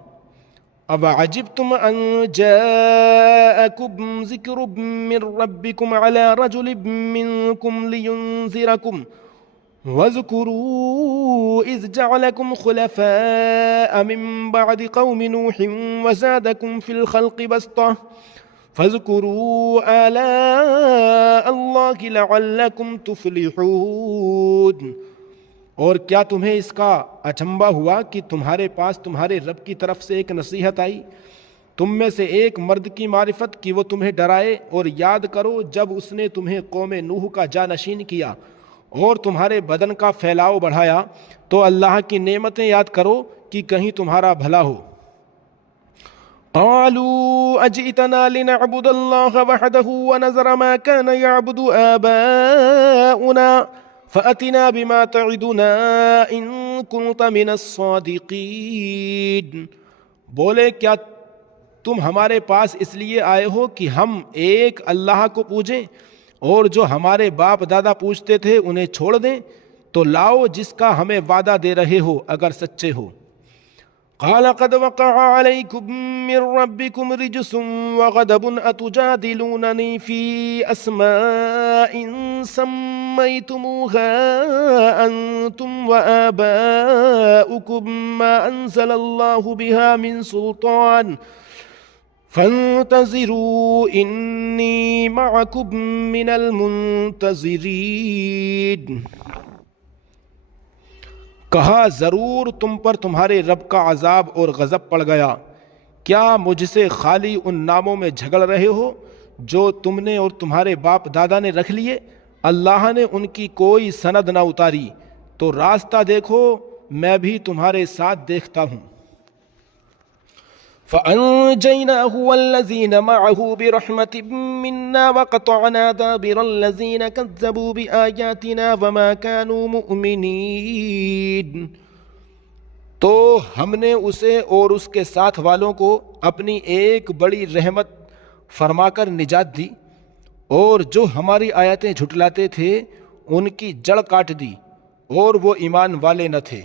أَوَعَجِبْتُمْ أَنْ جَاءَكُمْ ذِكْرٌ مِّن رَّبِّكُمْ عَلَىٰ رَجُلٍ مِّنكُمْ لِيُنذِرَكُمْ وَاذْكُرُوا إِذْ جَعَلَكُمْ خُلَفَاءَ مِن بَعْدِ قَوْمِ نُوحٍ وَزَادَكُمْ فِي الْخَلْقِ بَسْطَةً فَاذْكُرُوا آلَاءَ اللَّهِ لَعَلَّكُمْ تُفْلِحُونَ۔ اور کیا تمہیں اس کا اچنبھا ہوا کہ تمہارے پاس تمہارے رب کی طرف سے ایک نصیحت آئی تم میں سے ایک مرد کی معرفت کہ وہ تمہیں ڈرائے، اور یاد کرو جب اس نے تمہیں قوم نوح کا جانشین کیا اور تمہارے بدن کا پھیلاؤ بڑھایا، تو اللہ کی نعمتیں یاد کرو کہ کہیں تمہارا بھلا ہو۔ قالوا اجئتنا لنعبد الله وحده ونذر ما كان يعبد آباؤنا فأتنا بما تعدنا إن كنت من الصادقين۔ بولے کیا تم ہمارے پاس اس لیے آئے ہو کہ ہم ایک اللہ کو پوجیں اور جو ہمارے باپ دادا پوجتے تھے انہیں چھوڑ دیں؟ تو لاؤ جس کا ہمیں وعدہ دے رہے ہو اگر سچے ہو۔ قال قد وقع عليكم من ربكم رجس وغضب أتجادلونني في أسماء سميتموها أنتم وآباؤكم ما أنزل الله بها من سلطان فانتظروا إني معكم من المنتظرين۔ کہا ضرور تم پر تمہارے رب کا عذاب اور غضب پڑ گیا، کیا مجھ سے خالی ان ناموں میں جھگڑ رہے ہو جو تم نے اور تمہارے باپ دادا نے رکھ لیے؟ اللہ نے ان کی کوئی سند نہ اتاری، تو راستہ دیکھو میں بھی تمہارے ساتھ دیکھتا ہوں۔ فَأَنجَيْنَاهُ وَالَّذِينَ مَعَهُ بِرَحْمَةٍ مِّنَّا وَقَطَعْنَا دَابِرَ الَّذِينَ كَذَّبُوا بِآيَاتِنَا وَمَا كَانُوا مُؤْمِنِينَ۔ تو ہم نے اسے اور اس کے ساتھ والوں کو اپنی ایک بڑی رحمت فرما کر نجات دی، اور جو ہماری آیتیں جھٹلاتے تھے ان کی جڑ کاٹ دی، اور وہ ایمان والے نہ تھے۔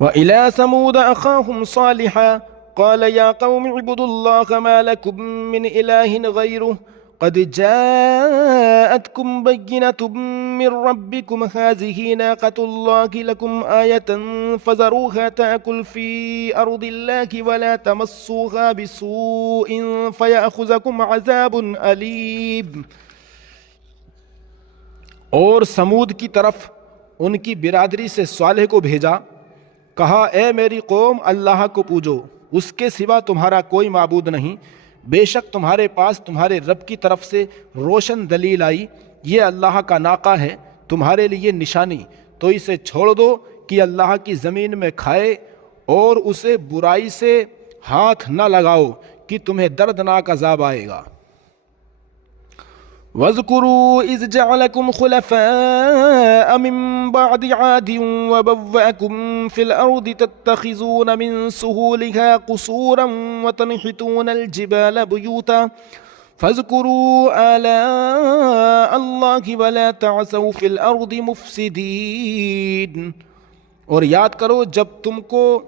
وَإِلَىٰ ثَمُودَ أَخَاهُمْ صَالِحًا قَالَ يَا قَوْمِ اعْبُدُوا اللَّهَ مَا لَكُم مِّنْ إِلَٰهٍ غَيْرُهُ قد جاءتكم بينة من ربكم هذه ناقة الله لكم آية فذروها تأكل في أرض الله ولا تمسوها بسوء فيأخذكم عذاب أليم۔ اور سمود کی طرف ان کی برادری سے صالح کو بھیجا، کہا اے میری قوم اللہ کو پوجو، اس کے سوا تمہارا کوئی معبود نہیں، بے شک تمہارے پاس تمہارے رب کی طرف سے روشن دلیل آئی، یہ اللہ کا ناقہ ہے تمہارے لیے نشانی، تو اسے چھوڑ دو کہ اللہ کی زمین میں کھائے، اور اسے برائی سے ہاتھ نہ لگاؤ کہ تمہیں دردناک عذاب آئے گا۔ وَاذْكُرُوا إِذْ جَعَلَكُمْ خُلَفَاءَ مِنْ بَعْدِ عَادٍ وَبَوَّأَكُمْ فِي الْأَرْضِ تَتَّخِذُونَ مِنْ سُهُولِهَا قُصُورًا وَتَنْحِتُونَ الْجِبَالَ بُيُوتًا فَاذْكُرُوا آلَاءَ اللَّهِ وَلَا تَعْثَوْا فِي الْأَرْضِ مُفْسِدِينَ۔ اور یاد کرو جب تم کو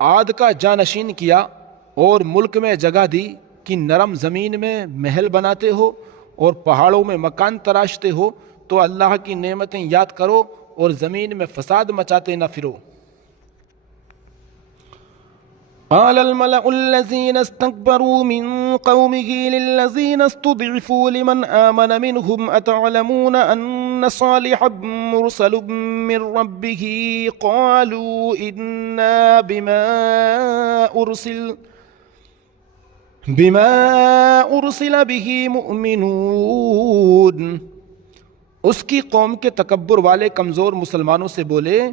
عاد کا جانشین کیا اور ملک میں جگہ دی کہ نرم زمین میں محل بناتے ہو اور پہاڑوں میں مکان تراشتے ہو، تو اللہ کی نعمتیں یاد کرو اور زمین میں فساد مچاتے نہ پھرو۔ قال الملأ الذين استكبروا من قومه للذين استضعفوا لمن آمن منهم أتعلمون أن صالحا مرسل من ربه قالوا إنا بما أرسل به مؤمنون۔ اس کی قوم کے تکبر والے کمزور مسلمانوں سے بولے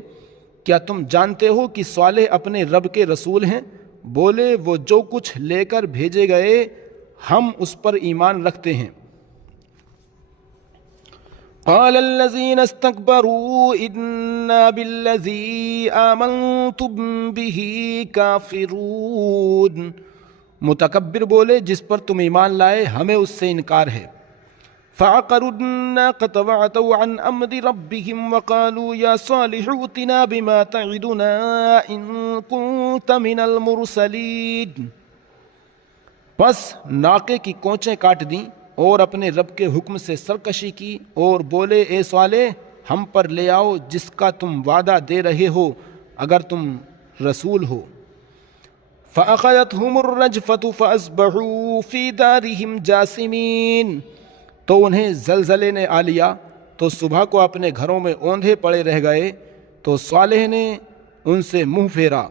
کیا تم جانتے ہو کہ صالح اپنے رب کے رسول ہیں؟ بولے وہ جو کچھ لے کر بھیجے گئے ہم اس پر ایمان رکھتے ہیں۔ قال الذين استكبروا إنا بالذي آمنتم به كافرون۔ متکبر بولے جس پر تم ایمان لائے ہمیں اس سے انکار ہے۔ فعقروا الناقة وعتوا عن أمر ربهم وقالوا يا صالح ائتنا بما تعدنا إن كنت من المرسلين۔ پس ناقے کی کونچیں کاٹ دیں اور اپنے رب کے حکم سے سرکشی کی اور بولے اے صالح ہم پر لے آؤ جس کا تم وعدہ دے رہے ہو اگر تم رسول ہو۔ فأخذتهم الرجفة فأصبحوا في دارهم جاثمين۔ تو انہیں زلزلے نے آ لیا تو صبح کو اپنے گھروں میں اوندھے پڑے رہ گئے، تو صالح نے ان سے منہ پھیرا۔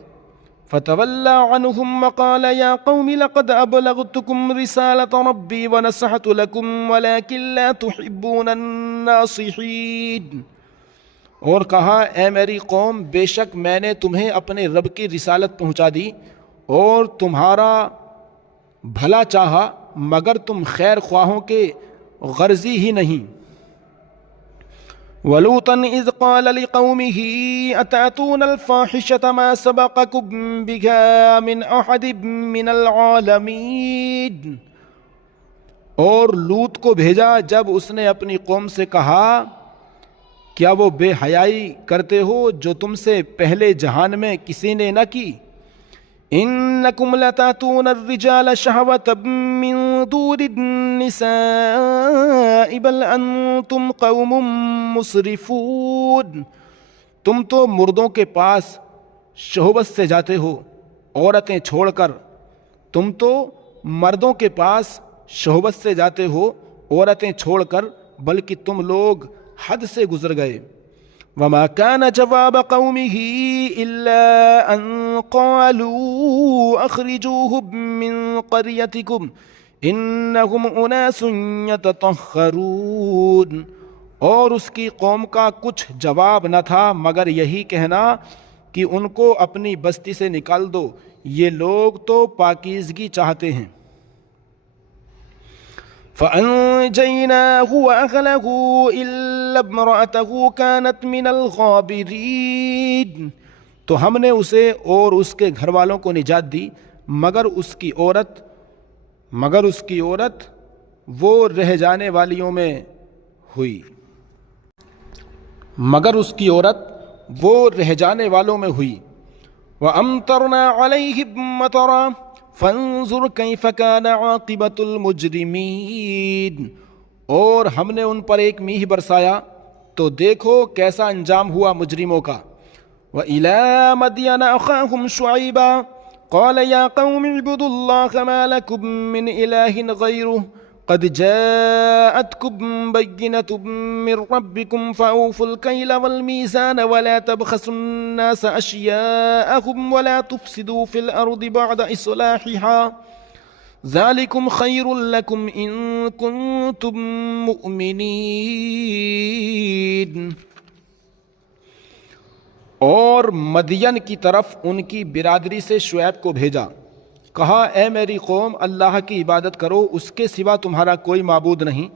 فتولى عنهم وقال يا قوم لقد أبلغتكم رسالة ربي ونصحت لكم ولكن لا تحبون الناصحين۔ اور کہا اے میری قوم بے شک میں نے تمہیں اپنے رب کی رسالت پہنچا دی اور تمہارا بھلا چاہا مگر تم خیر خواہوں کے غرضی ہی نہیں۔ وَلُوطًا إِذْ قَالَ لِقَوْمِهِ أَتَأْتُونَ الْفَاحِشَةَ مَا سَبَقَكُم بِهَا مِنْ أَحَدٍ مِّنَ الْعَالَمِينَ۔ اور لوط کو بھیجا جب اس نے اپنی قوم سے کہا کیا وہ بے حیائی کرتے ہو جو تم سے پہلے جہان میں کسی نے نہ کی؟ انکم لتاتون الرجال شہوة من دون النساء بل انتم قوم مسرفون۔ تم تو مردوں کے پاس شہوت سے جاتے ہو عورتیں چھوڑ کر، تم تو مردوں کے پاس شہوت سے جاتے ہو عورتیں چھوڑ کر، بلکہ تم لوگ حد سے گزر گئے۔ وما كان جواب قومه إلا أن قالوا أخرجوهم من قريتكم إنهم أناس يتطهرون۔ اور اس کی قوم کا کچھ جواب نہ تھا مگر یہی کہنا کہ ان کو اپنی بستی سے نکال دو، یہ لوگ تو پاکیزگی چاہتے ہیں۔ فأنجيناه وأهله إلا امرأته كانت من الغابرين۔ تو ہم نے اسے اور اس کے گھر والوں کو نجات دی مگر اس کی عورت وہ رہ جانے والیوں میں ہوئی۔ وَأَمْطَرْنَا عَلَيْهِمْ مَطَرًا فانظر کیف کان عاقبۃ المجرمین، اور ہم نے ان پر ایک میہ برسایا تو دیکھو کیسا انجام ہوا مجرموں کا۔ وَإِلَىٰ مَدْيَنَ أَخَاهُمْ شُعَيْبًا قَالَ يَا قَوْمِ اعْبُدُوا اللَّهَ مَا لَكُم مِّنْ إِلَٰهٍ غَيْرُهُ قَدْ جَاءَتْكُم بَيِّنَةٌ مِّن رَّبِّكُمْ فَأَوْفُوا الْكَيْلَ وَالْمِيزَانَ وَلَا تَبْخَسُوا النَّاسَ أَشْيَاءَهُمْ وَلَا تُفْسِدُوا فِي الْأَرْضِ بَعْدَ إِصْلَاحِهَا ذَلِكُمْ خَيْرٌ لَّكُمْ إِن كُنتُم مُّؤْمِنِينَ۔ اور مدین کی طرف ان کی برادری سے شعیب کو بھیجا، کہا اے میری قوم، اللہ کی عبادت کرو، اس کے سوا تمہارا کوئی معبود نہیں،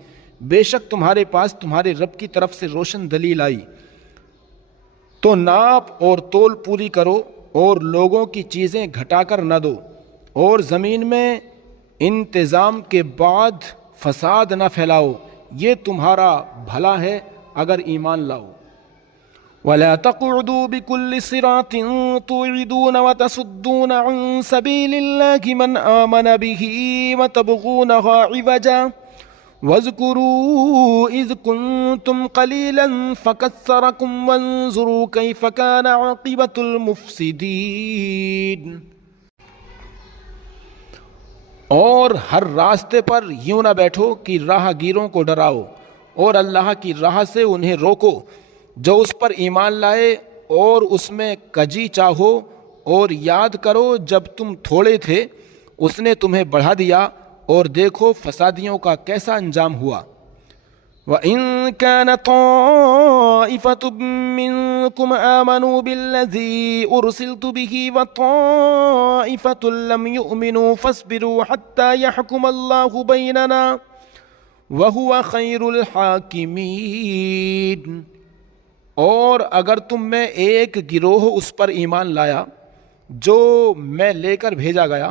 بے شک تمہارے پاس تمہارے رب کی طرف سے روشن دلیل آئی، تو ناپ اور تول پوری کرو اور لوگوں کی چیزیں گھٹا کر نہ دو، اور زمین میں انتظام کے بعد فساد نہ پھیلاؤ، یہ تمہارا بھلا ہے اگر ایمان لاؤ۔ وَلَا تَقْعُدُوا بِكُلِّ صِرَاطٍ تُوعِدُونَ وَتَصُدُّونَ عَن سَبِيلِ اللَّهِ مَنْ آمَنَ بِهِ وَتَبْغُونَهَا عِوَجًا وَاذْكُرُوا إِذْ كُنتُمْ قَلِيلًا فَكَثَّرَكُمْ وَانظُرُوا كَيْفَ كَانَ عَاقِبَةُ الْمُفْسِدِينَ۔ اور ہر راستے پر یوں نہ بیٹھو کہ راہ گیروں کو ڈراؤ، اور اللہ کی راہ سے انہیں روکو جو اس پر ایمان لائے، اور اس میں کجی چاہو، اور یاد کرو جب تم تھوڑے تھے اس نے تمہیں بڑھا دیا، اور دیکھو فسادیوں کا کیسا انجام ہوا۔ وَإِن كَانَ طَائِفَةٌ مِّنكُمْ آمَنُوا بِالَّذِي أُرْسِلْتُ بِهِ وَطَائِفَةٌ لَّمْ يُؤْمِنُوا فَاصْبِرُوا حَتَّى يَحْكُمَ اللَّهُ بَيْنَنَا وَهُوَ خَيْرُ الْحَاكِمِينَ۔ اور اگر تم میں ایک گروہ اس پر ایمان لایا جو میں لے کر بھیجا گیا،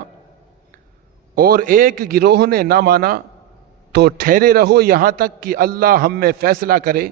اور ایک گروہ نے نہ مانا، تو ٹھہرے رہو یہاں تک کہ اللہ ہم میں فیصلہ کرے،